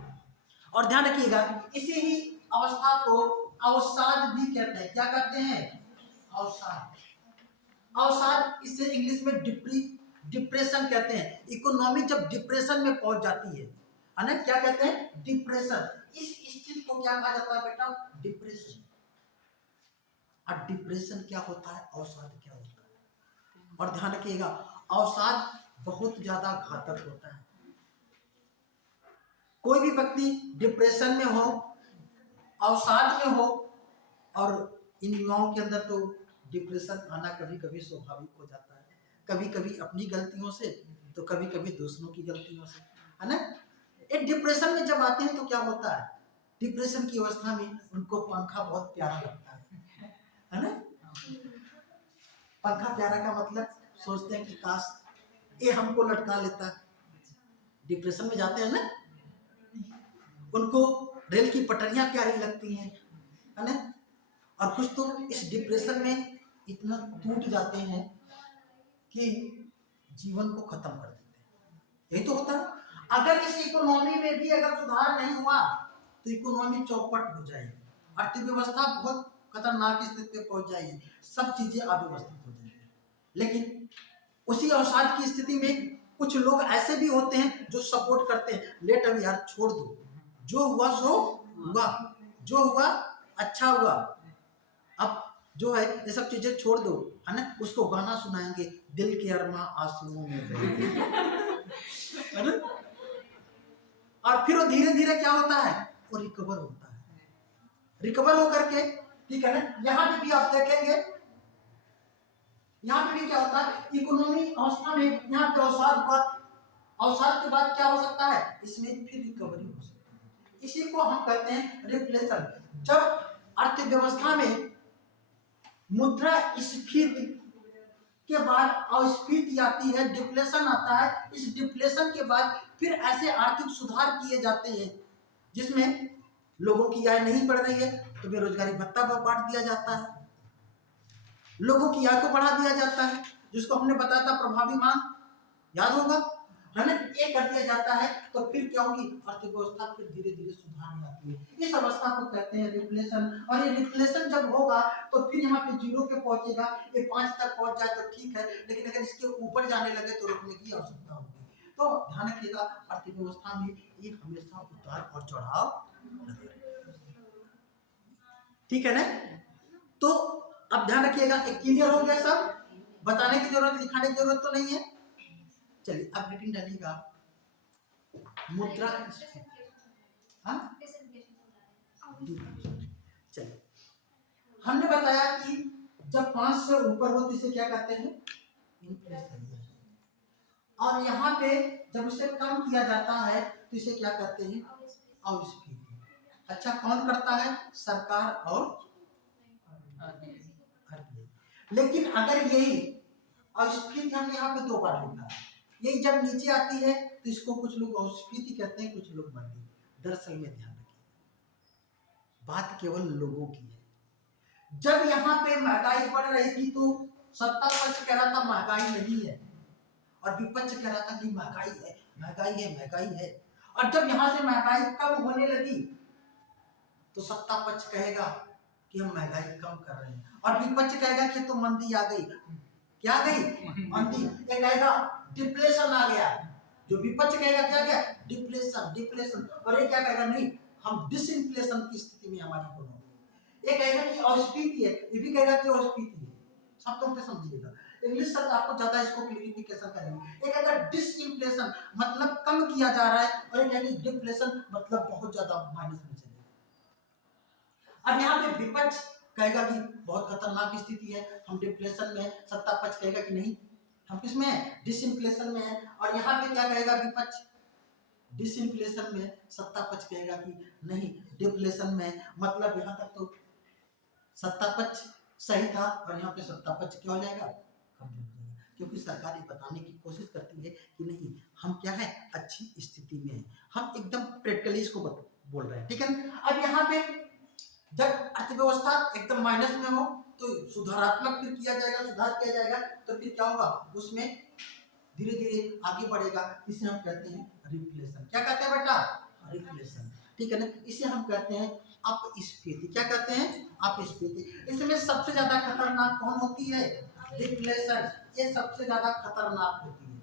और ध्यान रखिएगा इसी ही अवस्था को अवसाद भी कहते हैं। क्या कहते हैं, अवसाद। अवसाद इसे इंग्लिश में डिप्रेशन कहते हैं। इकोनॉमी जब डिप्रेशन में पहुंच जाती है ना, क्या कहते हैं, डिप्रेशन। इस स्थिति को क्या कहा जाता है बेटा, डिप्रेशन। और डिप्रेशन क्या होता है, अवसाद क्या होता है। और ध्यान रखिएगा अवसाद बहुत ज्यादा घातक होता है। कोई भी व्यक्ति डिप्रेशन में हो, अवसाद में हो, और इन युवाओं के अंदर तो डिप्रेशन आना कभी कभी स्वाभाविक हो जाता है, कभी कभी अपनी गलतियों से तो कभी कभी दूसरों की गलतियों से, है ना। एक डिप्रेशन में जब आते हैं तो क्या होता है, डिप्रेशन की अवस्था में उनको पंखा बहुत प्यारा लगता है ना। पंखा प्यारा का मतलब सोचते हैं कि काश ये हमको लटका लेता। डिप्रेशन में जाते हैं ना, उनको रेल की पटरियां प्यारी लगती हैं, है ना। और कुछ तो इस डिप्रेशन में इतना टूट जाते हैं कि जीवन को खत्म कर देते हैं। यही तो होता है। अगर इस इकोनॉमी में भी अगर सुधार नहीं हुआ तो इकोनॉमी चौपट हो जाएगी, अर्थव्यवस्था बहुत खतरनाक स्थिति पे पहुंच जाएगी, सब चीजें अव्यवस्थित हो जाएंगी। लेकिन उसी अवसाद की स्थिति में कुछ लोग ऐसे भी होते हैं जो सपोर्ट करते हैं, लेट अभी यार छोड़ दो, जो हुआ सो हुआ, जो हुआ अच्छा हुआ, अब जो है ये सब चीजें छोड़ दो, है ना। उसको गाना सुनाएंगे, दिल के अरमा आंसुओं में बहेंगे, है ना। और फिर वो धीरे धीरे क्या होता है, वो रिकवर होता है। रिकवर होकर के, ठीक है ना, यहाँ पे भी आप देखेंगे, यहाँ पे भी क्या होता है, इकोनॉमी अवस्था में यहाँ पे अवसाद हुआ, अवसाद के बाद क्या हो सकता है, इसमें फिर रिकवरी हो सकती है। इसी को हम कहते हैं रिफ्लेशन। जब अर्थव्यवस्था में मुद्रा स्फीति के बाद अस्फीति आती है, डिफ्लेशन आता है, इस डिफ्लेशन के बाद फिर ऐसे आर्थिक सुधार किए जाते हैं जिसमें लोगों की आय नहीं बढ़ रही है तो बेरोजगारी भत्ता बांट दिया जाता है, लोगों की आय को बढ़ा दिया जाता है, जिसको हमने बताया था प्रभावी मांग, याद होगा, है ना, ये कर दिया जाता है। तो फिर क्या होगी, अर्थव्यवस्था फिर धीरे धीरे सुधार में आती है। इस अवस्था को कहते हैं रिफ्लेशन। और ये रिफ्लेशन जब होगा तो फिर यहाँ पे जीरो पे पहुंचेगा, ये 5 तक पहुंच जाए तो ठीक है, लेकिन अगर इसके ऊपर जाने लगे तो रोकने की आवश्यकता होगी। तो ध्यान रखिएगा, अर्थव्यवस्था में ये हमेशा उतार और चढ़ाव लगे रहेगा, ठीक है ना। तो अब ध्यान रखिएगा, एक क्लियर हो गया सब, बताने की जरूरत, लिखाने की जरूरत तो नहीं है। चलिए अब हेडिंग डालिएगा मुद्रा स्फीति। हाँ चलिए, हमने बताया कि जब 5 से ऊपर हो तो इसे क्या कहते हैं, इन्फ्लेशन। और यहाँ पे जब उसे कम किया जाता है तो इसे क्या कहते हैं, अस्फीति। अच्छा, कौन करता है, सरकार और लेकिन अगर यही अस्फीति, हमने यहाँ पे 2 बार लिखा है, यही जब नीचे आती है तो इसको कुछ लोग अस्फीति कहते हैं, कुछ लोग मंदी। दरअसल में ध्यान रखिए, बात केवल लोगों की है। जब यहाँ पे महंगाई बढ़ रही थी तो सत्ता पक्ष कह रहा था महंगाई नहीं है, और विपक्ष कह रहा था कि महंगाई है, महंगाई है, महंगाई है। और जब यहाँ से महंगाई कम होने लगी तो सत्ता पक्ष कहेगा कि हम महंगाई कम कर रहे हैं, और विपक्ष कहेगा कि तो मंदी आ गई। क्या आ गई, मंदी। ये कहेगा डिप्लेशन आ गया, जो विपक्ष कहेगा क्या गया, डिप्लेशन, डिप्लेशन। और ये क्या कहेगा, नहीं हम डिसइंफ्लेशन की स्थिति में हमारी इकोनॉमी। ये कहेगा कि अस्फीति है, ये भी कहेगा कि अस्फीति है। शब्दों पे समझिएगा, इंग्लिश शब्द आपको ज्यादा इसको क्लियरिफिकेशन करेंगे। एक अगर डिसइंफ्लेशन मतलब कम किया जा रहा है, और एक यानी डिप्लेशन मतलब बहुत ज्यादा माइनस में चलेगा। अब यहाँ पे विपक्ष कहेगा कि बहुत खतरनाक स्थिति है, हम डिप्लेशन में है, सत्ता पक्ष कहेगा कि नहीं हम किसमें है, डिसइंफ्लेशन में है। और यहाँ पे क्या कहेगा विपक्ष, डिसइंफ्लेशन में, सत्ता पक्ष कहेगा कि नहीं डिप्लेशन में। मतलब यहाँ तक तो सत्ता पक्ष सही था, और यहाँ पे सत्ता पक्ष क्या हो जाएगा, कमजोर हो जाएगा, क्योंकि सरकार ये बताने की कोशिश करती है कि नहीं हम क्या है, अच्छी स्थिति में है, हम एकदम प्रैक्टिकली इसको बोल रहे हैं, ठीक है। अब यहाँ पे जब अर्थव्यवस्था एकदम माइनस में हो तो सुधारात्मक फिर किया जाएगा, सुधार किया जाएगा, तो फिर क्या होगा, उसमें धीरे धीरे आगे बढ़ेगा। इसे हम कहते हैं रिफ्लेशन। क्या कहते हैं बेटा, रिफ्लेशन, ठीक है ना। इसे हम कहते हैं अपस्फीति। क्या कहते हैं, अपस्फीति। इसमें सबसे ज्यादा खतरनाक कौन होती है, रिफ्लेशन। ये सबसे ज्यादा खतरनाक होती है,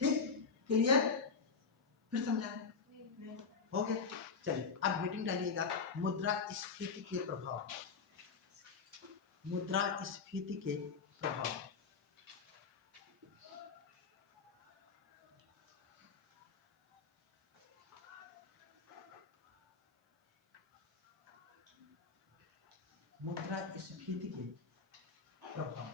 ठीक, क्लियर, फिर समझाएं, हो गया। चलिए अब हेडिंग डालिएगा मुद्रा स्फीति के प्रभाव, मुद्रा स्फीति के प्रभाव। मुद्रा स्फीति के प्रभाव,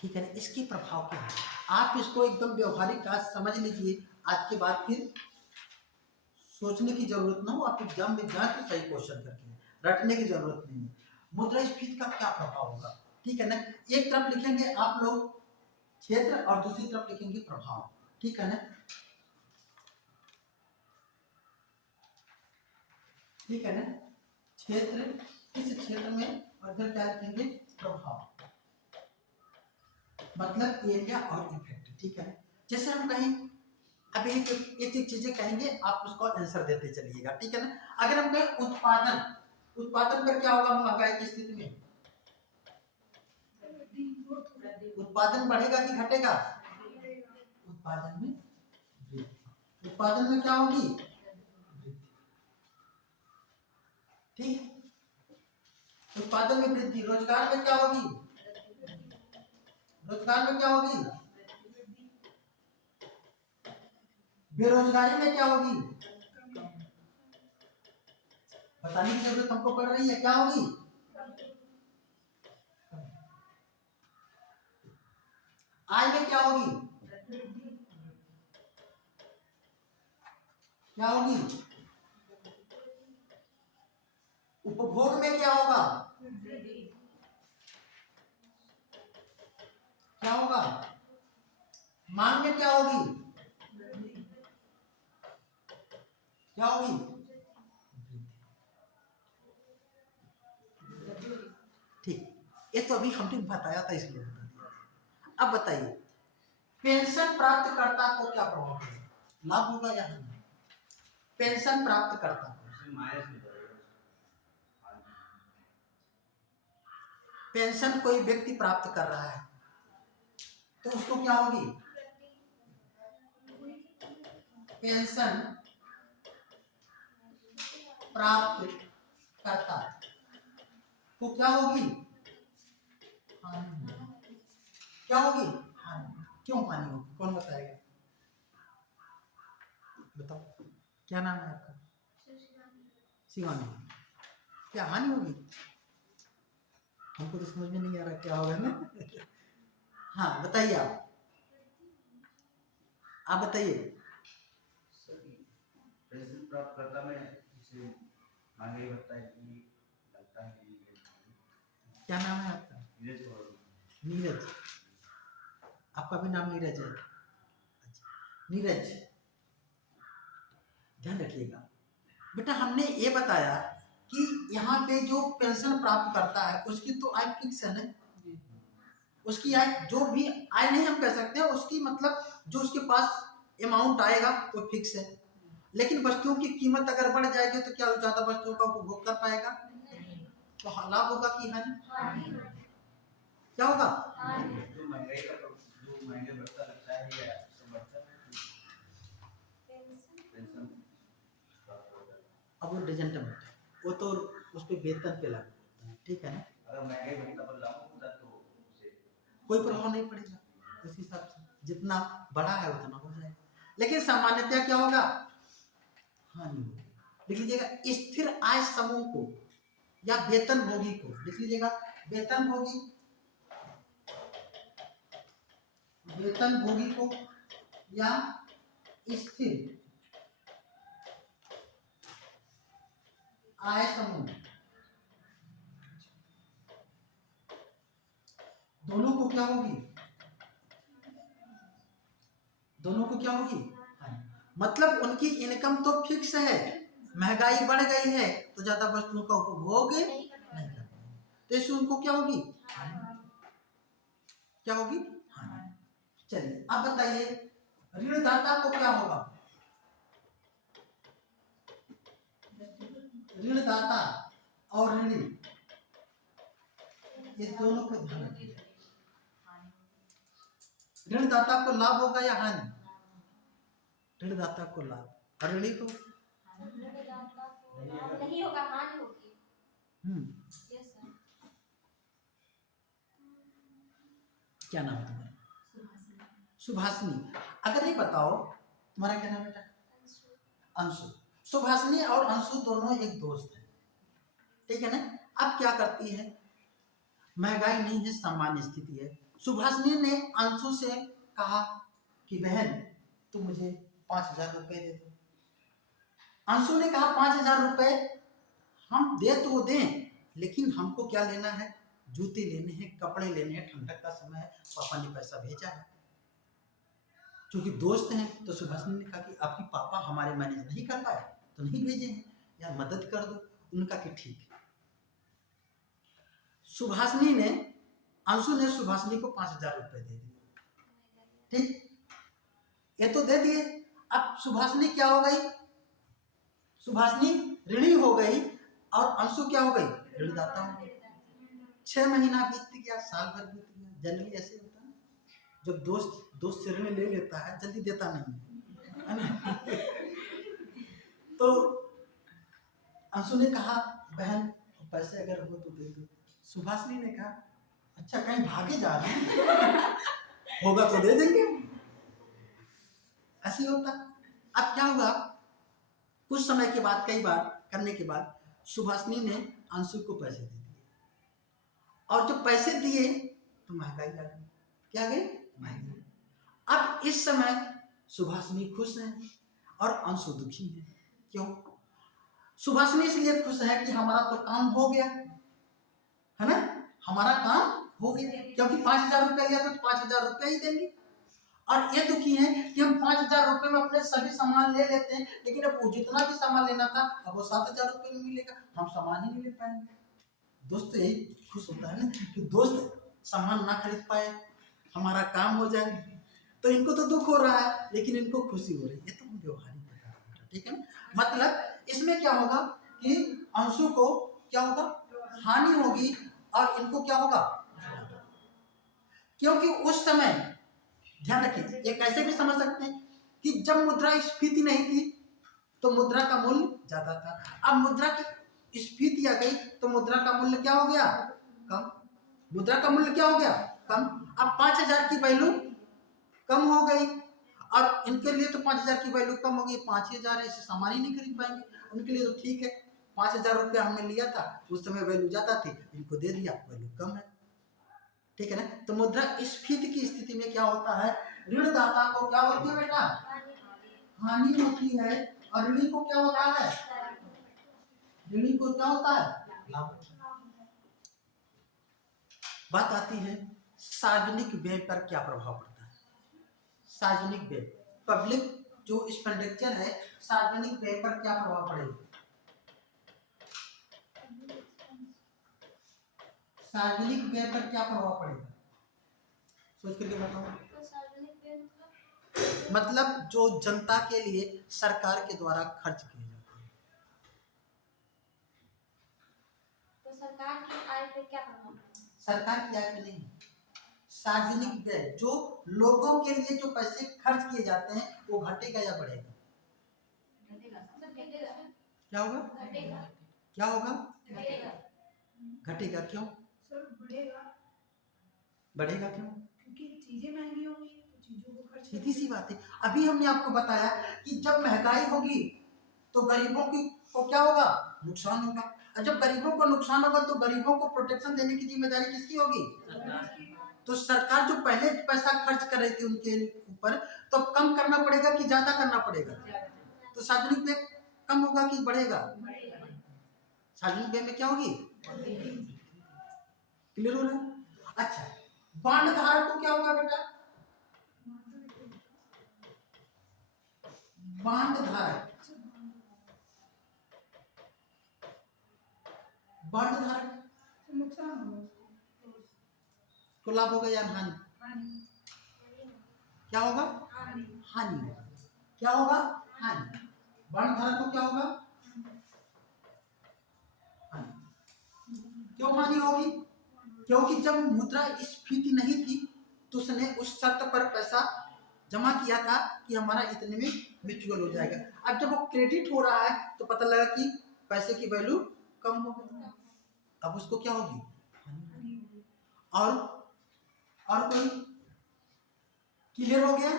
ठीक है ना। इसके प्रभाव क्या है, आप इसको एकदम व्यवहारिक आज समझ लीजिए। आज के बाद फिर सोचने की जरूरत ना हो, आप एग्जाम में जाए तो सही क्वेश्चन करके, रटने की जरूरत नहीं है। मुद्रा स्फीति का क्या प्रभाव होगा, ठीक है ना। एक तरफ लिखेंगे आप लोग क्षेत्र और दूसरी तरफ लिखेंगे प्रभाव, ठीक है ना, ठीक है ना। क्षेत्र, इस क्षेत्र में, और फिर क्या लिखेंगे, प्रभाव, मतलब एरिया और इफेक्ट, ठीक है। जैसे हम कहें, अब एक चीजें कहेंगे, आप उसको आंसर देते चलिएगा, ठीक है ना। अगर हम कहें उत्पादन, उत्पादन पर क्या होगा महंगाई की स्थिति में, उत्पादन बढ़ेगा कि घटेगा, उत्पादन में वृद्धि, उत्पादन में क्या होगी, ठीक, उत्पादन में वृद्धि। रोजगार में क्या होगी, रोजगार में क्या होगी, बेरोजगारी में क्या होगी, बताने की जरूरत हमको पड़ रही है, क्या होगी। आय में क्या होगी? क्या होगी? उपभोग में क्या होगा? क्या होगा? मांग में क्या होगी? क्या होगी? ठीक, ये तो अभी हमने बताया था इसलिए बता दिया। अब बताइए पेंशन प्राप्तकर्ता को क्या प्रभाव पड़ेगा? लाभ होगा या हानि? पेंशन प्राप्तकर्ता को उससे माइनस में जाएगा। पेंशन कोई व्यक्ति प्राप्त कर रहा है तो उसको क्या होगी? पेंशन प्राप्त करता को क्या होगी? हानि। क्या होगी? हानि। क्यों हानि होगी? कौन बताएगा? बताओ, क्या नाम है आपका? शिवानी। क्या हानि होगी? हमको तो समझ में नहीं आ रहा क्या होगा ना। हाँ बताइए, आप बताइए। पेंशन प्राप्त करता में इसे महंगाई भत्ता की लगता है कि क्या नाम है आपका? नीरज और नीरज। आपका भी नाम नीरज है? अच्छा, नीरज ध्यान रखिएगा बेटा, हमने ये बताया कि यहाँ पे जो पेंशन प्राप्त करता है उसकी तो आय फिक्स है ना। उसकी आय जो भी आय नहीं हम कह सकते हैं, उसकी मतलब जो उसके पास अमाउंट आएगा वो फिक्स है। लेकिन वस्तुओं की कीमत अगर बढ़ जाएगी तो क्या वो ज्यादा वस्तुओं का उपभोग कर पाएगा? तो लाभ होगा कि हानि? क्या होगा? जो महंगाई का जो महंगे भत्ता लगता है या उसका भत्ता पेंशन प्राप्त होता है। अब वो डजंट मैटर, वो तो उस पर वेतन पे लागू होता है, ठीक है ना। अगर महंगाई भत्ता पर लागू होता तो उसे कोई प्रभाव नहीं पड़ेगा, उस हिसाब से जितना बड़ा है उतना हो जाएगा। लेकिन सामान्यतः क्या होगा? हानि होगी। लिख लीजिएगा स्थिर आय समूह को या वेतन भोगी को, लिख लीजिएगा वेतन भोगी, वेतन भोगी को या स्थिर आय समूह, दोनों को क्या होगी? दोनों को क्या होगी? हानि। मतलब उनकी इनकम तो फिक्स है, महंगाई बढ़ गई है तो ज्यादा वस्तुओं का उपभोग नहीं कर पाएंगे, तो इससे उनको क्या होगी? क्या होगी? हानि। चलिए अब बताइए ऋणदाता को क्या होगा? ऋणदाता और ऋणी, ये दोनों को ध्यान रखिए। ऋणदाता को लाभ होगा या हानि? ऋणदाता को लाभ और ऋणी को नहीं होगा, हानि होगी। क्या नाम है तुम्हारा? सुभाषिनी। अगर ये बताओ तुम्हारा क्या नाम है बेटा? अंशु। सुभाषिनी और अंशु दोनों एक दोस्त हैं, ठीक है ना। अब क्या करती है? महंगाई नहीं है, सामान्य स्थिति है। सुभाषिनी ने अंशु से कहा कि बहन तुम मुझे 5,000 रुपए दे दो। अंशु ने कहा 5,000 रुपए हम दे तो दें, लेकिन हमको क्या लेना है? जूते लेने हैं, कपड़े लेने हैं, ठंडक का समय है, पापा ने पैसा भेजा है। क्योंकि दोस्त हैं तो सुभाषिनी ने कहा कि आपकी पापा हमारे मैनेज नहीं कर पाए तो नहीं भेजे हैं, या मदद कर दो। उनका कि ठीक है। सुभाषिनी ने, अंशु ने सुभाषिनी को 5,000 रुपए दे दिए, ठीक, ये तो दे दिए। अब सुभाषिनी क्या हो गई? सुभाषिनी ऋणी हो गई और अंशु क्या हो गई? ऋणदाता हो गई। 6 महीना बीत गया, साल भर बीत गया। जनरली ऐसे होता है, जब दोस्त से ऋण ले लेता है जल्दी देता नहीं है ना। तो अंशु ने कहा बहन पैसे अगर हो तो दे दो। सुभाषिनी ने कहा अच्छा कहीं भागे जा रहे हैं, होगा तो दे देंगे। ऐसे होता। अब क्या हुआ? कुछ समय के बाद, कई बार करने के बाद सुभाषिनी ने अंशु को पैसे दे दिए, और जब पैसे दिए तो महंगाई आ गई। क्या आ गई? महंगी। अब इस समय सुभाषिनी खुश है और अंशु दुखी है। क्यों? सुभाषिनी इसलिए खुश है कि हमारा तो काम हो गया, है ना, हमारा काम हो गया, क्योंकि 5,000 रुपया लिया तो 5,000 रुपया ही देंगे। और ये दुखी है कि हम 5,000 रुपये में अपने सभी सामान ले लेते हैं, लेकिन अब वो जितना भी सामान लेना था अब वो 7,000 रुपये में मिलेगा, हम सामान ही नहीं ले पाएंगे। दोस्त यही खुश होता है ना कि दोस्त सामान ना खरीद पाए, हमारा काम हो जाए, तो इनको तो दुख हो रहा है लेकिन इनको खुशी हो रही है। ये तो व्यवहारिक प्रकार, ठीक है ना। मतलब इसमें क्या होगा कि अंशु को क्या होगा, हानि होगी और इनको क्या होगा, क्योंकि उस समय ध्यान रखिए, ये कैसे भी समझ सकते हैं कि जब मुद्रा स्फीति नहीं थी तो मुद्रा का मूल्य ज्यादा था, अब मुद्रा की स्फीति आ गई तो मुद्रा का मूल्य क्या हो गया, कम। मुद्रा का मूल्य क्या हो गया, कम। अब 5,000 की वैल्यू कम हो गई और इनके लिए तो 5,000 की वैल्यू कम हो गई, 5,000 ऐसे सामान ही नहीं खरीद पाएंगे, उनके लिए तो ठीक है। 5,000 रुपया हमने लिया था, उस समय वैल्यू ज्यादा थी, इनको दे दिया, वैल्यू कम है, ठीक है ना। तो मुद्रा स्फीति की स्थिति में क्या होता है, ऋणदाता को क्या होती है बेटा, हानि होती है, और ऋणी को क्या होता है, ऋणी को क्या होता है, लाभ। बात आती है सार्वजनिक व्यय पर क्या प्रभाव पड़ता है। सार्वजनिक व्यय, पब्लिक जो एक्सपेंडिचर है, सार्वजनिक व्यय पर क्या प्रभाव पड़ेगा, सार्वजनिक व्यय पर क्या प्रभाव पड़ेगा, सोच करके बताओ। मतलब जो जनता के लिए सरकार के द्वारा खर्च किए जाते हैं, तो सरकार की आय पे क्या प्रभाव पड़ेगा? सरकार की आय पे नहीं, सार्वजनिक व्यय जो लोगों के लिए जो पैसे खर्च किए जाते हैं वो घटेगा या बढ़ेगा, क्या होगा, क्या होगा, घटेगा। क्यों सर बढ़ेगा? बढ़ेगा क्यों, क्योंकि चीजें महंगी होंगी तो चीजों को खर्च सीधी सी बात है। अभी हमने आपको बताया कि जब महंगाई होगी तो गरीबों की को क्या होगा, नुकसान होगा, और जब गरीबों को नुकसान होगा तो गरीबों को प्रोटेक्शन देने की जिम्मेदारी किसकी होगी, तो सरकार जो पहले पैसा खर्च कर रही थी उनके ऊपर, तो अब कम करना पड़ेगा कि ज्यादा करना पड़ेगा, तो सार्वजनिक व्यय कम होगा कि बढ़ेगा, सार्वजनिक व्यय में क्या होगी, क्लियर हो रहा है। अच्छा, बांड धारक को क्या होगा बेटा, बांड धारक, बांड धारक नुकसान होगा, को लाभ होगा या हानि, हानि, क्या होगा, हानि, हानि होगा, क्या होगा, हानि। बांड धारक को क्या होगा, हानि। क्यों हानि होगी, क्योंकि जब मुद्रा स्फीति नहीं थी तो उसने उस शर्त पर पैसा जमा किया था कि हमारा इतने में म्यूचुअल हो जाएगा। अब जब वो क्रेडिट हो रहा है तो पता लगा कि पैसे की वैल्यू कम हो गई, अब उसको क्या होगी, और कोई क्लियर हो गया।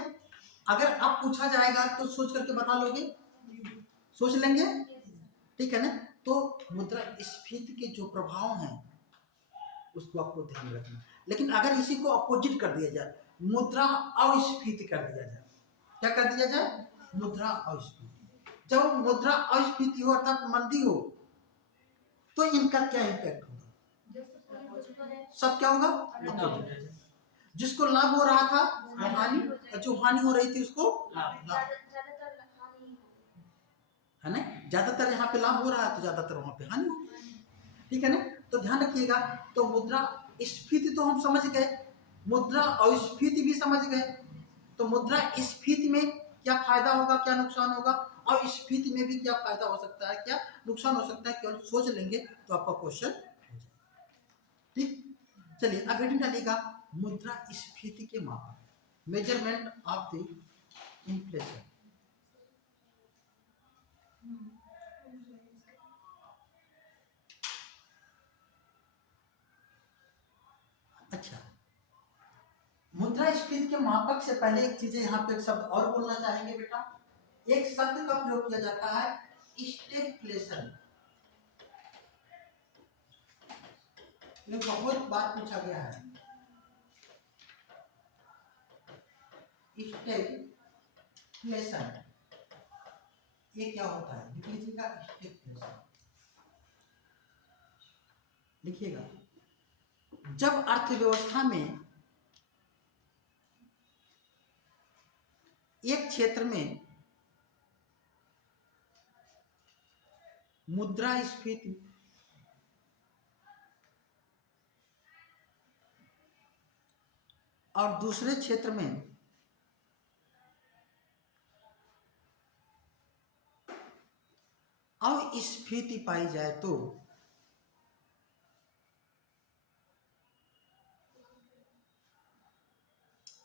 अगर आप पूछा जाएगा तो सोच करके बता लोगे, सोच लेंगे, ठीक है ना। तो मुद्रा स्फीति के जो प्रभाव हैं उसको आपको ध्यान में रखना। लेकिन अगर इसी को अपोजिट कर दिया जाए, मुद्रा अस्फीति कर दिया जाए, क्या कर दिया जाए, मुद्रा अस्फीति, जब मुद्रा अस्फीति हो अर्थात मंदी हो तो इनका क्या इम्पैक्ट होगा, सब क्या होगा, अपोजिट। जिसको लाभ हो रहा था वो हानि, और जो हानि हो रही थी उसको लाभ, है ना। ज्यादातर यहाँ पे लाभ हो रहा है तो ज्यादातर वहां पे हानि हो, ठीक है ना। तो ध्यान रखिएगा। तो मुद्रा स्फीति तो हम समझ गए, मुद्रा अस्फीति भी समझ गए। तो मुद्रा स्फीति में क्या फायदा होगा, क्या नुकसान होगा, और स्फीति में भी क्या फायदा हो सकता है, क्या नुकसान हो सकता है, केवल सोच लेंगे तो आपका क्वेश्चन हो जाएगा, ठीक। चलिए अब हेडिंग डालिएगा, मुद्रा स्फीति के मापक, मेजरमेंट ऑफ द इन्फ्लेशन। अच्छा, मुद्रास्फीति के मापक से पहले एक चीज यहाँ पे एक शब्द और बोलना चाहेंगे बेटा। एक शब्द का प्रयोग किया जाता है स्टेगफ्लेशन, ये बहुत बार पूछा गया है। स्टेगफ्लेशन, ये क्या होता है लिख लीजिएगा, स्टेगफ्लेशन लिखिएगा। जब अर्थव्यवस्था में एक क्षेत्र में मुद्रास्फीति और दूसरे क्षेत्र में अस्फीति पाई जाए तो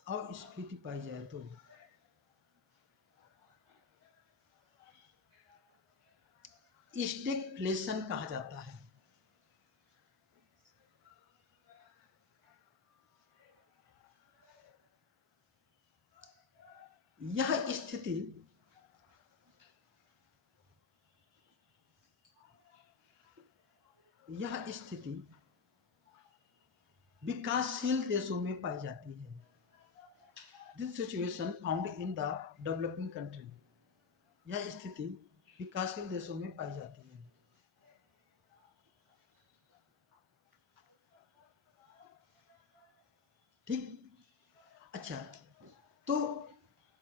अस्फीति पाई जाए तो स्टैगफ्लेशन कहा जाता है। यह स्थिति विकासशील देशों में पाई जाती है। This situation found in the developing country, यह स्थिति विकासशील देशों में पाई जाती है। ठीक, अच्छा, तो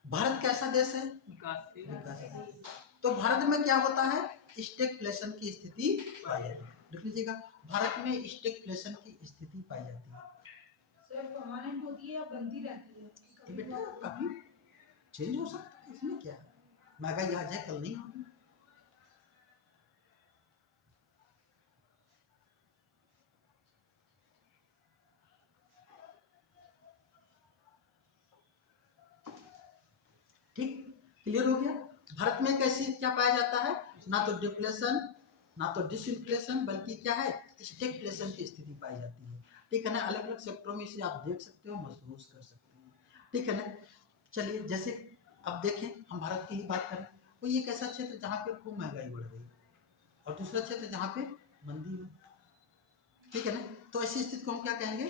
भारत कैसा देश है? विकासशील। विकासशील। तो भारत में क्या होता है? स्टैगफ्लेशन की स्थिति पाई जाती है। लिख लीजिएगा, भारत में स्टैगफ्लेशन की स्थिति पाई जाती है। सर परमानेंट होती है या बनती रहती है? ये बेटा कभी चेंज हो सकता है, इसमें क्या है? महंगाई आज है कल नहीं होगी। ठीक, क्लियर हो गया। भारत में कैसे क्या पाया जाता है? ना तो डिफ्लेशन ना तो डिसइंफ्लेशन, बल्कि क्या है? स्टैगफ्लेशन की स्थिति पाई जाती है। ठीक है ना, अलग अलग सेक्टरों में इसे आप देख सकते हो, महसूस कर सकते हैं। ठीक है ना, चलिए जैसे अब देखें, हम भारत की ही बात करें, कोई एक ऐसा क्षेत्र जहाँ पे खूब महंगाई बढ़ रही है और दूसरा क्षेत्र जहाँ पे मंदी हो, ठीक है ना, तो ऐसी स्थिति को हम क्या कहेंगे?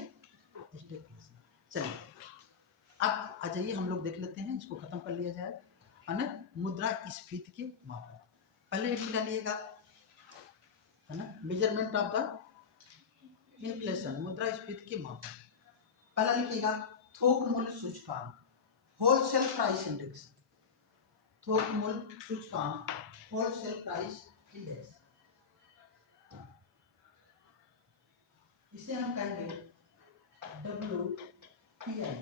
स्टैगफ्लेशन। चलिए अब आ जाइए, हम लोग देख लेते हैं, इसको खत्म कर लिया जाए, है ना। मुद्रास्फीति के मापक, पहले ये डालिएगा, है ना, मेजरमेंट ऑफ द इन्फ्लेशन, मुद्रास्फीति के मापक। पहला लिखिएगा थोक मूल्य सूचकांक, होलसेल प्राइस इंडेक्स, थोक मूल्य सूचकांक, होलसेल प्राइस इंडेक्स, इसे हम कहेंगे WPI,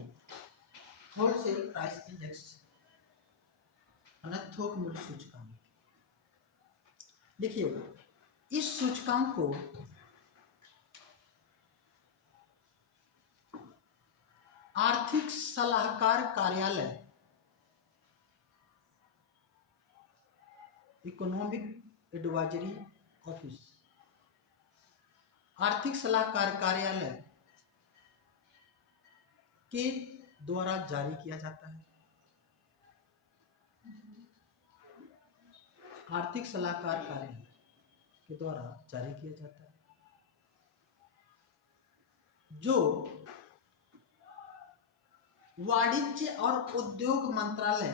होलसेल प्राइस इंडेक्स, है ना, थोक मूल्य सूचकांक। लिखिएगा, इस सूचकांक को आर्थिक सलाहकार कार्यालय, इकोनॉमिक एडवाइजरी ऑफिस, आर्थिक सलाहकार कार्यालय के द्वारा जारी किया जाता है। आर्थिक सलाहकार कार्यालय के द्वारा जारी किया जाता है, जो वाणिज्य और उद्योग मंत्रालय,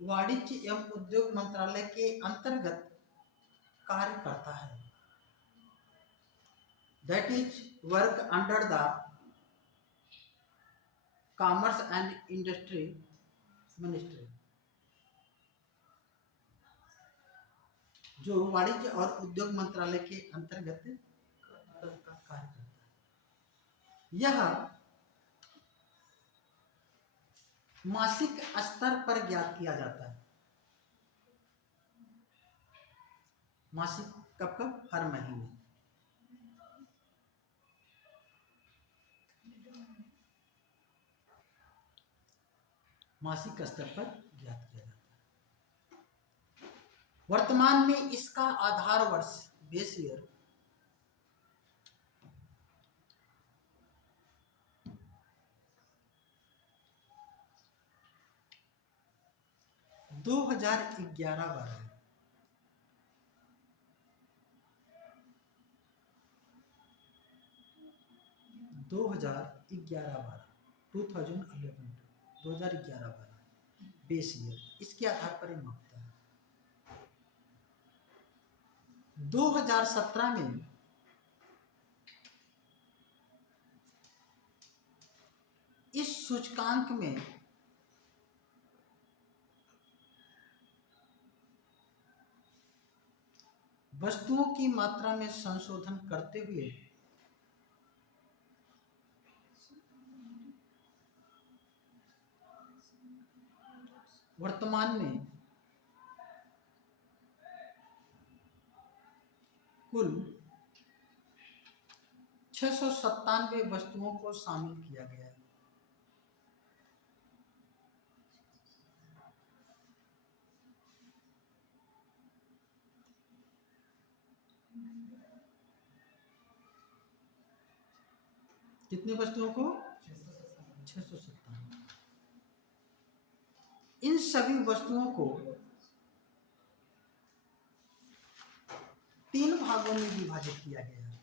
वाणिज्य एवं उद्योग मंत्रालय के अंतर्गत कार्य करता है। That is work under the commerce and industry ministry, जो वाणिज्य और उद्योग मंत्रालय के अंतर्गत कार्य करता है। यह मासिक स्तर पर ज्ञात किया जाता है। मासिक कब कब? हर महीने। मासिक स्तर पर ज्ञात किया जाता है। वर्तमान में इसका आधार वर्ष, बेस ईयर, 2011-12 है। 2011-12 2011 2011-12 बेस ईयर, इसके आधार पर ये मापता है। 2017 में इस सूचकांक में वस्तुओं की मात्रा में संशोधन करते हुए वर्तमान में कुल 697 वस्तुओं को शामिल किया गया है। कितने वस्तुओं को? 697। इन सभी वस्तुओं को 3 भागों में विभाजित किया गया है।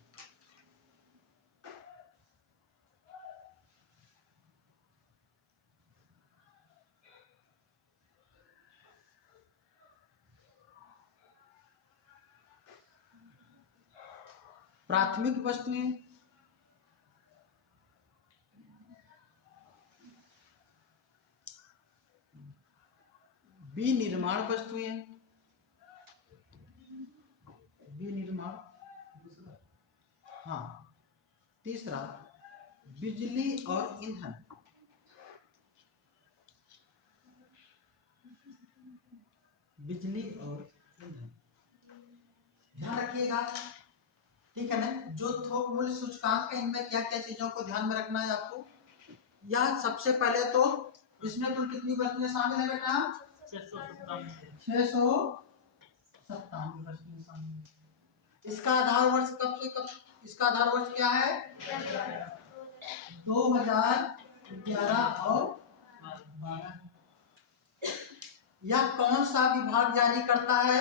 प्राथमिक वस्तुएं, विनिर्माण वस्तुएं, विनिर्माण, हाँ, तीसरा बिजली और ईंधन, बिजली और ईंधन। ध्यान रखिएगा, ठीक है ना। जो थोक मूल्य सूचकांक है, इनमें क्या क्या चीजों को ध्यान में रखना है आपको। यह सबसे पहले तो इसमें कुल कितनी वस्तुएं शामिल है बेटा? 697 वस्तुएं शामिल है। इसका आधार वर्ष कब से कब? इसका आधार वर्ष क्या है? 2011 और 12। यह कौन सा विभाग जारी करता है?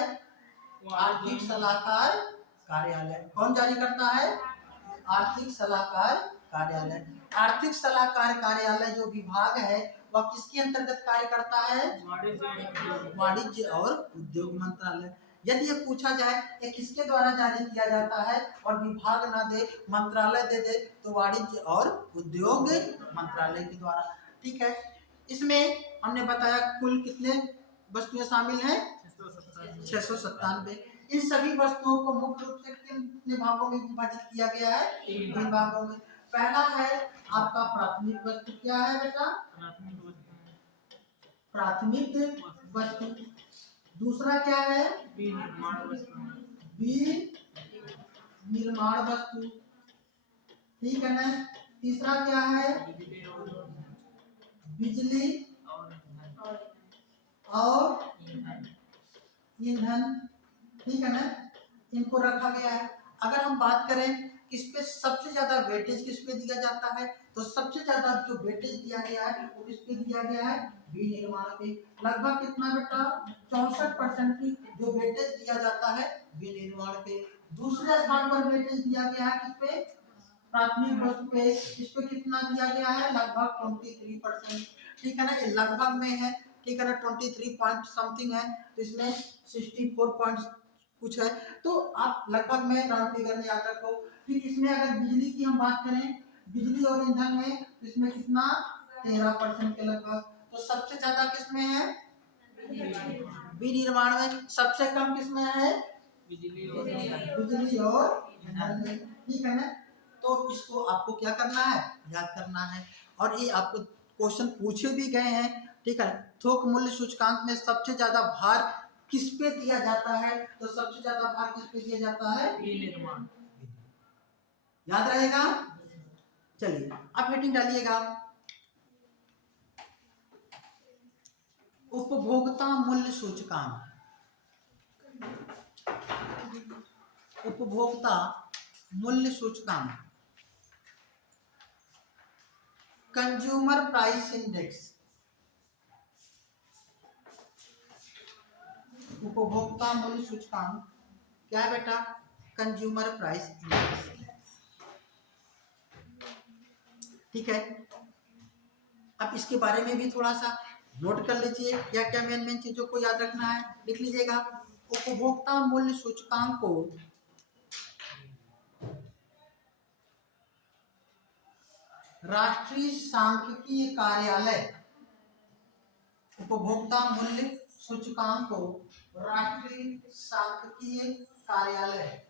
आर्थिक सलाहकार कार्यालय। कौन जारी करता है? आर्थिक सलाहकार कार्यालय। आर्थिक सलाहकार कार्यालय जो विभाग है वह किसके अंतर्गत कार्य करता है? वाणिज्य और उद्योग मंत्रालय। यदि ये पूछा जाए कि किसके द्वारा जारी किया जाता है और विभाग ना दे, मंत्रालय दे दे, तो वाणिज्य और उद्योग मंत्रालय के द्वारा। ठीक है, इसमें हमने बताया कुल कितने वस्तुएं शामिल हैं? 697। इन सभी वस्तुओं को मुख्य रूप से कितने भागों में विभाजित किया गया है? 3 भागों में। पहला है आपका प्राथमिक वस्तु। क्या है बेटा? प्राथमिक वस्तु। दूसरा क्या है? विनिर्माण वस्तु। ठीक है ना। तीसरा क्या है? बिजली और ईंधन। ठीक है ना, इनको रखा गया है। अगर हम बात करें किस पे सबसे ज्यादा वेटेज किस पे दिया जाता है, तो सबसे ज्यादा जो वेटेज दिया गया है वो किस पे दिया गया है? विनिर्माण पे। लगभग कितना बेटा? 64% की जो वेटेज दिया जाता है विनिर्माण पे। दूसरे स्थान पर वेटेज दिया गया है किस पे? प्राथमिक वस्तु पे। इस पे कितना दिया गया है? लगभग 23%। ठीक है ना, ये लगभग में है। ठीक है ना, 23 पॉइंट समथिंग है, तो इसमें 64 पॉइंट कुछ है, तो आप लगभग में राउंड फिगर में याद रखो। फिर इसमें अगर बिजली की हम बात करें, बिजली और ईंधन में, तो इसमें कितना? 13% के लगभग। तो सबसे ज्यादा किसमें है? विनिर्माण में। सबसे कम किसमें है? बिजली और ईंधन में। ठीक है ना, तो इसको आपको क्या करना है? याद करना है। और ये आपको क्वेश्चन पूछे भी गए हैं। ठीक है, थोक मूल्य सूचकांक में सबसे ज्यादा भार किस पे दिया जाता है? तो सबसे ज्यादा भार किस पे दिया जाता है? विनिर्माण। याद रहेगा। चलिए अब हेडिंग डालिएगा, उपभोक्ता मूल्य सूचकांक। उपभोक्ता मूल्य सूचकांक, कंज्यूमर प्राइस इंडेक्स। उपभोक्ता मूल्य सूचकांक क्या है बेटा? Consumer price index. ठीक है, अब इसके बारे में भी थोड़ा सा नोट कर लीजिए, क्या क्या मेन मेन चीजों को याद रखना है, लिख लीजिएगा। उपभोक्ता मूल्य सूचकांक को राष्ट्रीय सांख्यिकीय कार्यालय, उपभोक्ता मूल्य सूचकांक को राष्ट्रीय सांख्यिकीय कार्यालय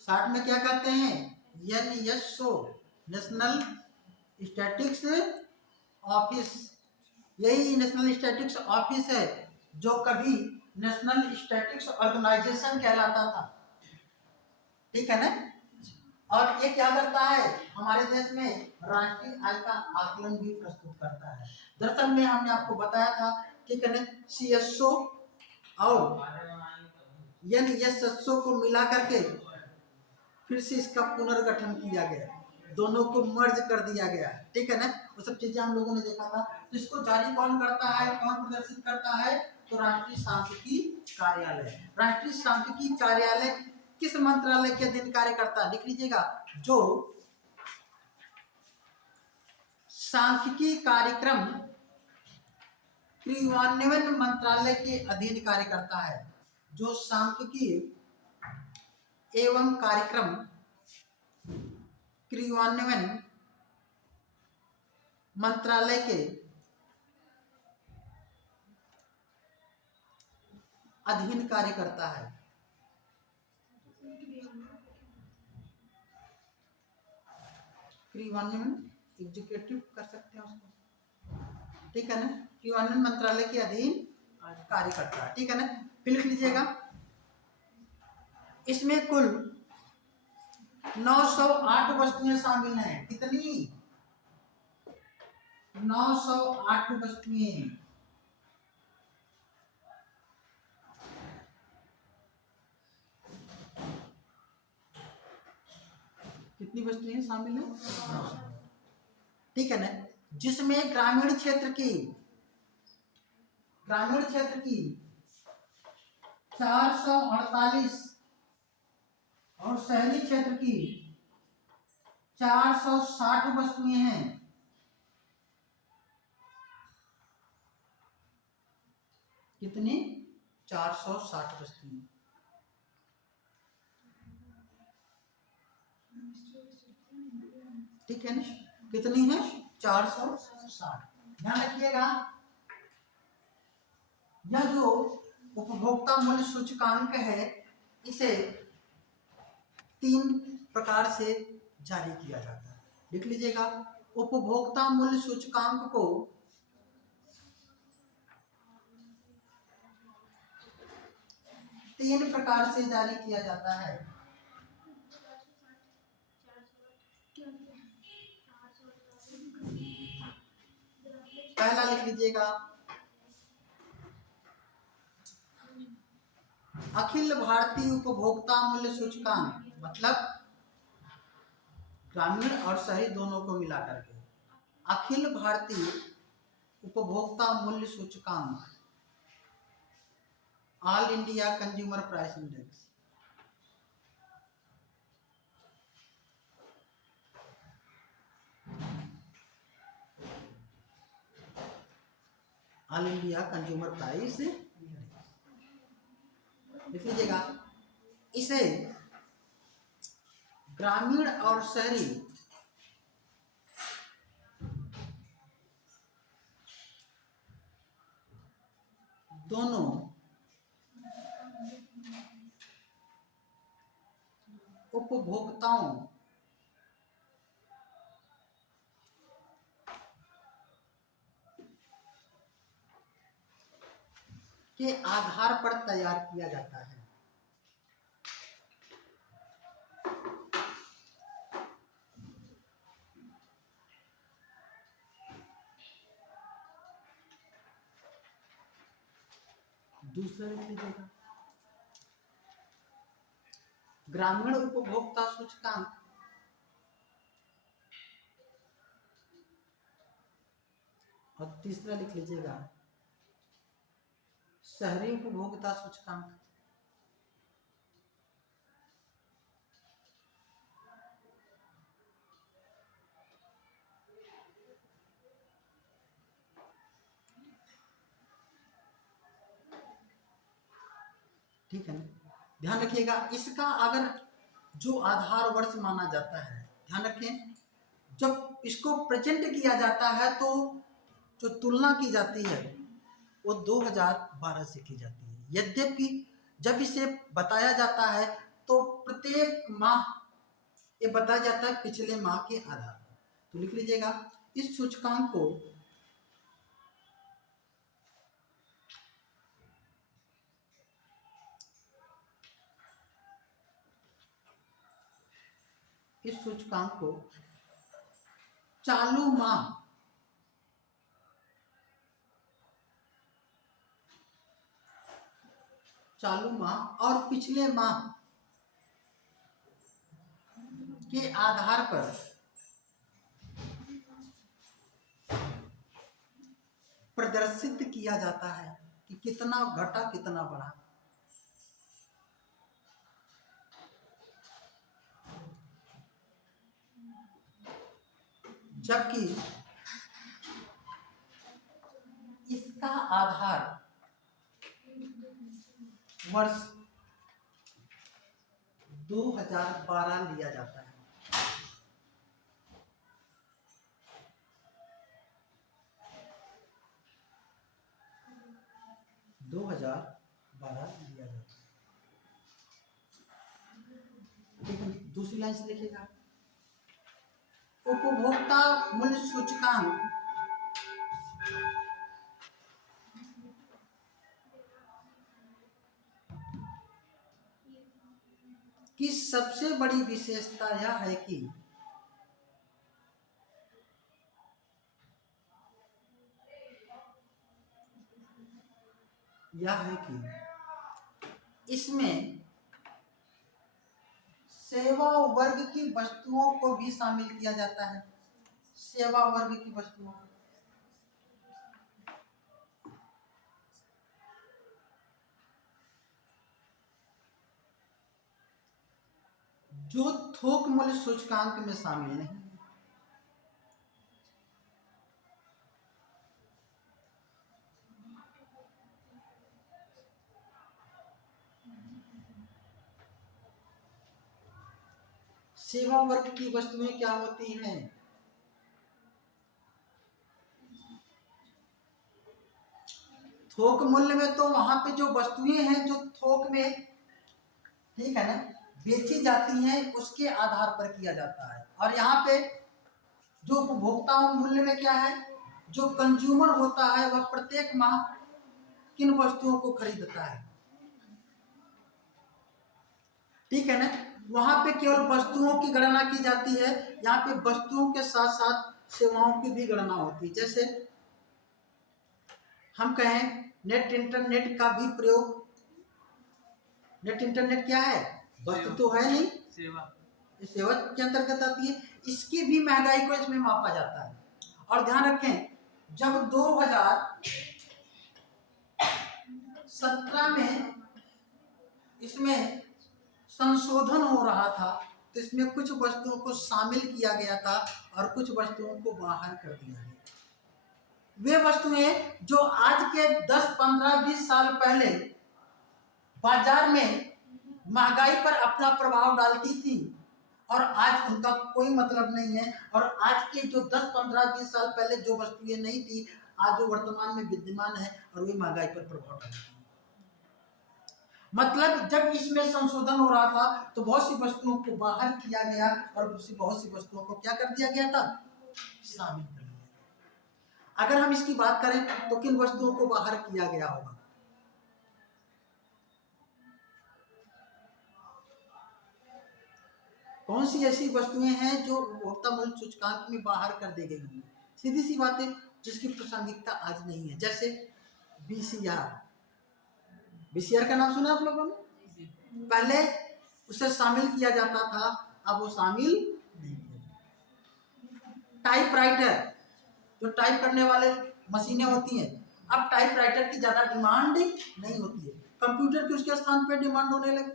शार्ट में क्या कहते हैं, NSO, नेशनल स्टैटिस्टिक्स ऑफिस। यही नेशनल स्टैटिस्टिक्स ऑफिस है जो कभी नेशनल स्टैटिस्टिक्स ऑर्गेनाइजेशन कहलाता था, ठीक है ना। और ये क्या करता है, हमारे देश में राष्ट्रीय आय का आकलन भी प्रस्तुत करता है। दरअसल में हमने आपको बताया था, ठीक है ना, CSO और NSO को मिला करके फिर से इसका पुनर्गठन किया गया, दोनों को मर्ज कर दिया गया, ठीक है ना। वो सब चीजें हम लोगों ने देखा था। तो इसको जारी कौन करता है, कौन प्रदर्शित करता है, तो राष्ट्रीय सांख्यिकी कार्यालय। राष्ट्रीय सांख्यिकी कार्यालय किस मंत्रालय के अधीन कार्य करता है, लिख लीजिएगा, जो सांख्यिकी कार्यक्रम क्रियान्वयन मंत्रालय के अधीन कार्य करता है, जो सांख्यिकी एवं कार्यक्रम क्रियान्वयन मंत्रालय के अधीन कार्य करता है। क्रियान्वयन एग्जीक्यूटिव कर सकते हैं उसको, ठीक है ना, क्रियान्वयन मंत्रालय के अधीन कार्य करता है, ठीक है ना। फिर लिख लीजिएगा, इसमें कुल 908 वस्तुएं शामिल हैं। कितनी, 908 वस्तुएं। कितनी वस्तुएं शामिल हैं, ठीक है ना। जिसमें ग्रामीण क्षेत्र की 448 और शहरी क्षेत्र की 460 वस्तुएं हैं। कितनी, 460 वस्तुएं, ठीक है ना। कितनी है, 460। ध्यान रखिएगा, यह जो उपभोक्ता मूल्य सूचकांक है, इसे 3 प्रकार से जारी किया जाता है, लिख लीजिएगा। उपभोक्ता मूल्य सूचकांक को तीन प्रकार से जारी किया जाता है। पहला लिख लीजिएगा, अखिल भारतीय उपभोक्ता मूल्य सूचकांक, मतलब ग्रामीण और शहरी दोनों को मिलाकर के अखिल भारतीय उपभोक्ता मूल्य सूचकांक, all India consumer price index. All India consumer price लिख लीजिएगा। इसे ग्रामीण और शहरी दोनों उपभोक्ताओं के आधार पर तैयार किया जाता है। दूसरा लिख लीजिएगा, ग्रामीण उपभोक्ता सूचकांक और तीसरा लिख लीजिएगा, शहरी उपभोक्ता सूचकांक। ठीक है ना, ध्यान रखिएगा। इसका अगर जो आधार वर्ष माना जाता है, ध्यान रखें, जब इसको प्रेजेंट किया जाता है तो जो तुलना की जाती है वो 2012 से की जाती है। यद्यपि जब इसे बताया जाता है तो प्रत्येक माह ये बताया जाता है पिछले माह के आधार पर। तो लिख लीजिएगा, इस सूचकांक को चालू माह और पिछले माह के आधार पर प्रदर्शित किया जाता है कि कितना घटा कितना बढ़ा। जबकि इसका आधार वर्ष 2012 लिया जाता है। ठीक है, दूसरी लाइन से देखिएगा, उपभोक्ता मूल्य सूचकांक की सबसे बड़ी विशेषता यह है कि इसमें सेवा वर्ग की वस्तुओं को भी शामिल किया जाता है। सेवा वर्ग की वस्तुओं, जो थोक मूल्य सूचकांक में शामिल नहीं है। सेवा वर्ग की वस्तुएं क्या होती हैं? थोक मूल्य में तो वहां पे जो वस्तुएं हैं जो थोक में, ठीक है ना, बेची जाती हैं, उसके आधार पर किया जाता है। और यहाँ पे जो उपभोक्ता मूल्य में क्या है, जो कंज्यूमर होता है वह प्रत्येक माह किन वस्तुओं को खरीदता है, ठीक है ना। वहां पे केवल वस्तुओं की गणना की जाती है, यहाँ पे वस्तुओं के साथ साथ सेवाओं की भी गणना होती है। जैसे हम कहें नेट इंटरनेट का भी प्रयोग, नेट इंटरनेट क्या है, वस्तु तो है नहीं, सेवा के अंतर्गत आती है। इसकी भी महंगाई को इसमें मापा जाता है। और ध्यान रखें, जब 2017 में इसमें संशोधन हो रहा था तो इसमें कुछ वस्तुओं को शामिल किया गया था और कुछ वस्तुओं को बाहर कर दिया गया। वे वस्तुएं जो आज के 10, 15, 20 साल पहले बाजार में महंगाई पर अपना प्रभाव डालती थी और आज उनका कोई मतलब नहीं है, और आज के जो 10, 15, 20 साल पहले जो वस्तुएं नहीं थी आज वो वर्तमान में विद्यमान है और वे महंगाई पर प्रभाव डालती है। मतलब जब इसमें संशोधन हो रहा था तो बहुत सी वस्तुओं को बाहर किया गया और बहुत सी वस्तुओं को क्या कर दिया गया था, शामिल कर दिया गया। अगर हम इसकी बात करें तो किन वस्तुओं को बाहर किया गया होगा? कौन सी ऐसी वस्तुएं हैं जो उपभोक्ता मूल्य सूचकांक में बाहर कर दी गई होंगी? सीधी सी बात है, जिसकी प्रासंगिकता आज नहीं है। जैसे बीसीआर, बीसीआर का नाम सुना आप लोगों ने? पहले उसे शामिल किया जाता था, अब वो शामिल नहीं किया। टाइपराइटर, जो टाइप करने वाले मशीनें होती हैं, अब टाइपराइटर की ज्यादा डिमांड नहीं होती है, कंप्यूटर की उसके स्थान पर डिमांड होने लगी।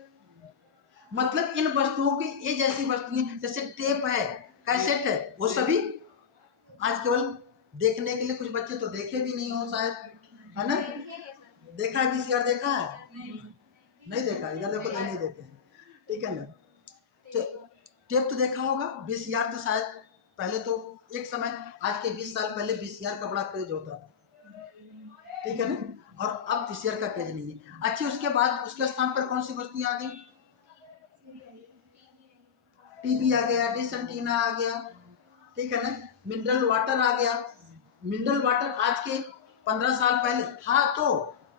मतलब इन वस्तुओं की ये जैसी वस्तुएं, जैसे टेप है, कैसेट है, वो सभी आज केवल देखने के लिए, कुछ बच्चे तो देखे भी नहीं हो शायद, है ना? देखा है बीसीआर? देखा है? नहीं देखा, इधर देखो तो नहीं देखे हैं, ठीक है ना। तो टेप तो देखा होगा, VCR तो शायद पहले तो एक समय, आज के 20 साल पहले VCR का बड़ा क्रेज होता था, ठीक है ना, और अब VCR का क्रेज नहीं है। अच्छा, उसके बाद उसके स्थान पर कौन सी वस्तु आ गई? टीवी आ गया, डिश एंटीना आ गया, ठीक है ना, मिनरल वाटर आ गया। मिनरल वाटर आज के 15 साल पहले था तो,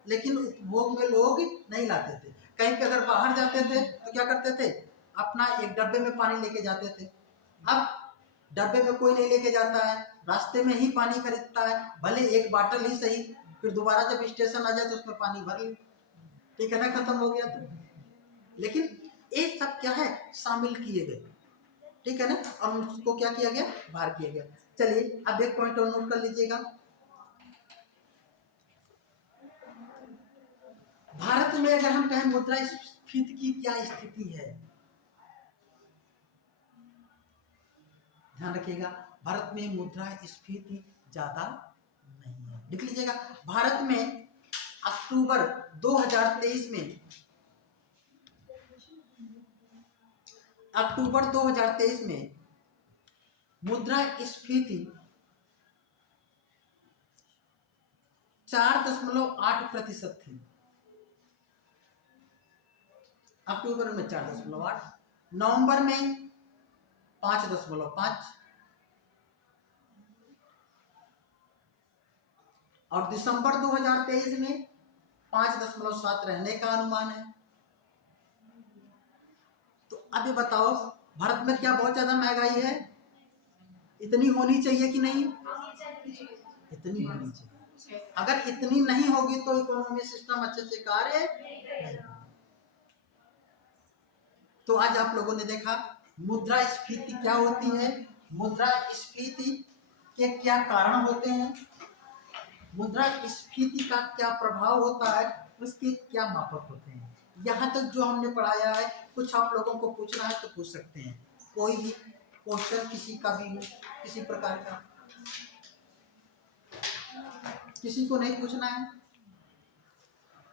लेकिन उपभोग में लोग नहीं लाते थे। कहीं पे अगर बाहर जाते थे तो क्या करते थे, अपना एक डब्बे में पानी लेके जाते थे। अब डब्बे में कोई नहीं लेके जाता है, रास्ते में ही पानी खरीदता है, भले एक बाटल ही सही, फिर दोबारा जब स्टेशन आ जाए तो उसमें पानी भर ले, ठीक है ना, खत्म हो गया तो। लेकिन एक सब क्या है, शामिल किए गए, ठीक है ना, और उसको क्या किया गया, बाहर किया गया। चलिए अब एक पॉइंट और नोट कर लीजिएगा, भारत में अगर हम कहें मुद्रास्फीति की क्या स्थिति है, ध्यान रखिएगा, भारत में मुद्रास्फीति ज्यादा नहीं है। लिख लीजिएगा, भारत में अक्टूबर 2023 में, अक्टूबर 2023 में मुद्रास्फीति 4.8% थी। अक्टूबर में 4.8, नवंबर में 5.5 और दिसंबर 2023 में 5.7 रहने का अनुमान है। तो अब ये बताओ, भारत में क्या बहुत ज्यादा महंगाई है? इतनी होनी चाहिए कि नहीं? इतनी होनी चाहिए। अगर इतनी नहीं होगी तो इकोनॉमी सिस्टम अच्छे से कार्य नहीं करेगा। तो आज आप लोगों ने देखा मुद्रास्फीति क्या होती है, मुद्रास्फीति के क्या कारण होते हैं, मुद्रास्फीति का क्या प्रभाव होता है, उसके क्या मापक होते हैं। यहाँ तक जो हमने पढ़ाया है, कुछ आप लोगों को पूछना है तो पूछ सकते हैं, कोई भी क्वेश्चन किसी का भी हो, किसी प्रकार का, किसी को नहीं पूछना है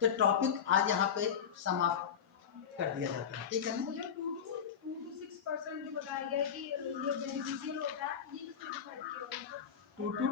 तो टॉपिक आज यहाँ पे समाप्त कर दिया जाता है, ठीक है ना। मुझे 2 to 6% जो बताया गया है कि ये बेनिफिशियल होता है, ये किस तरह से किया होगा? 2 to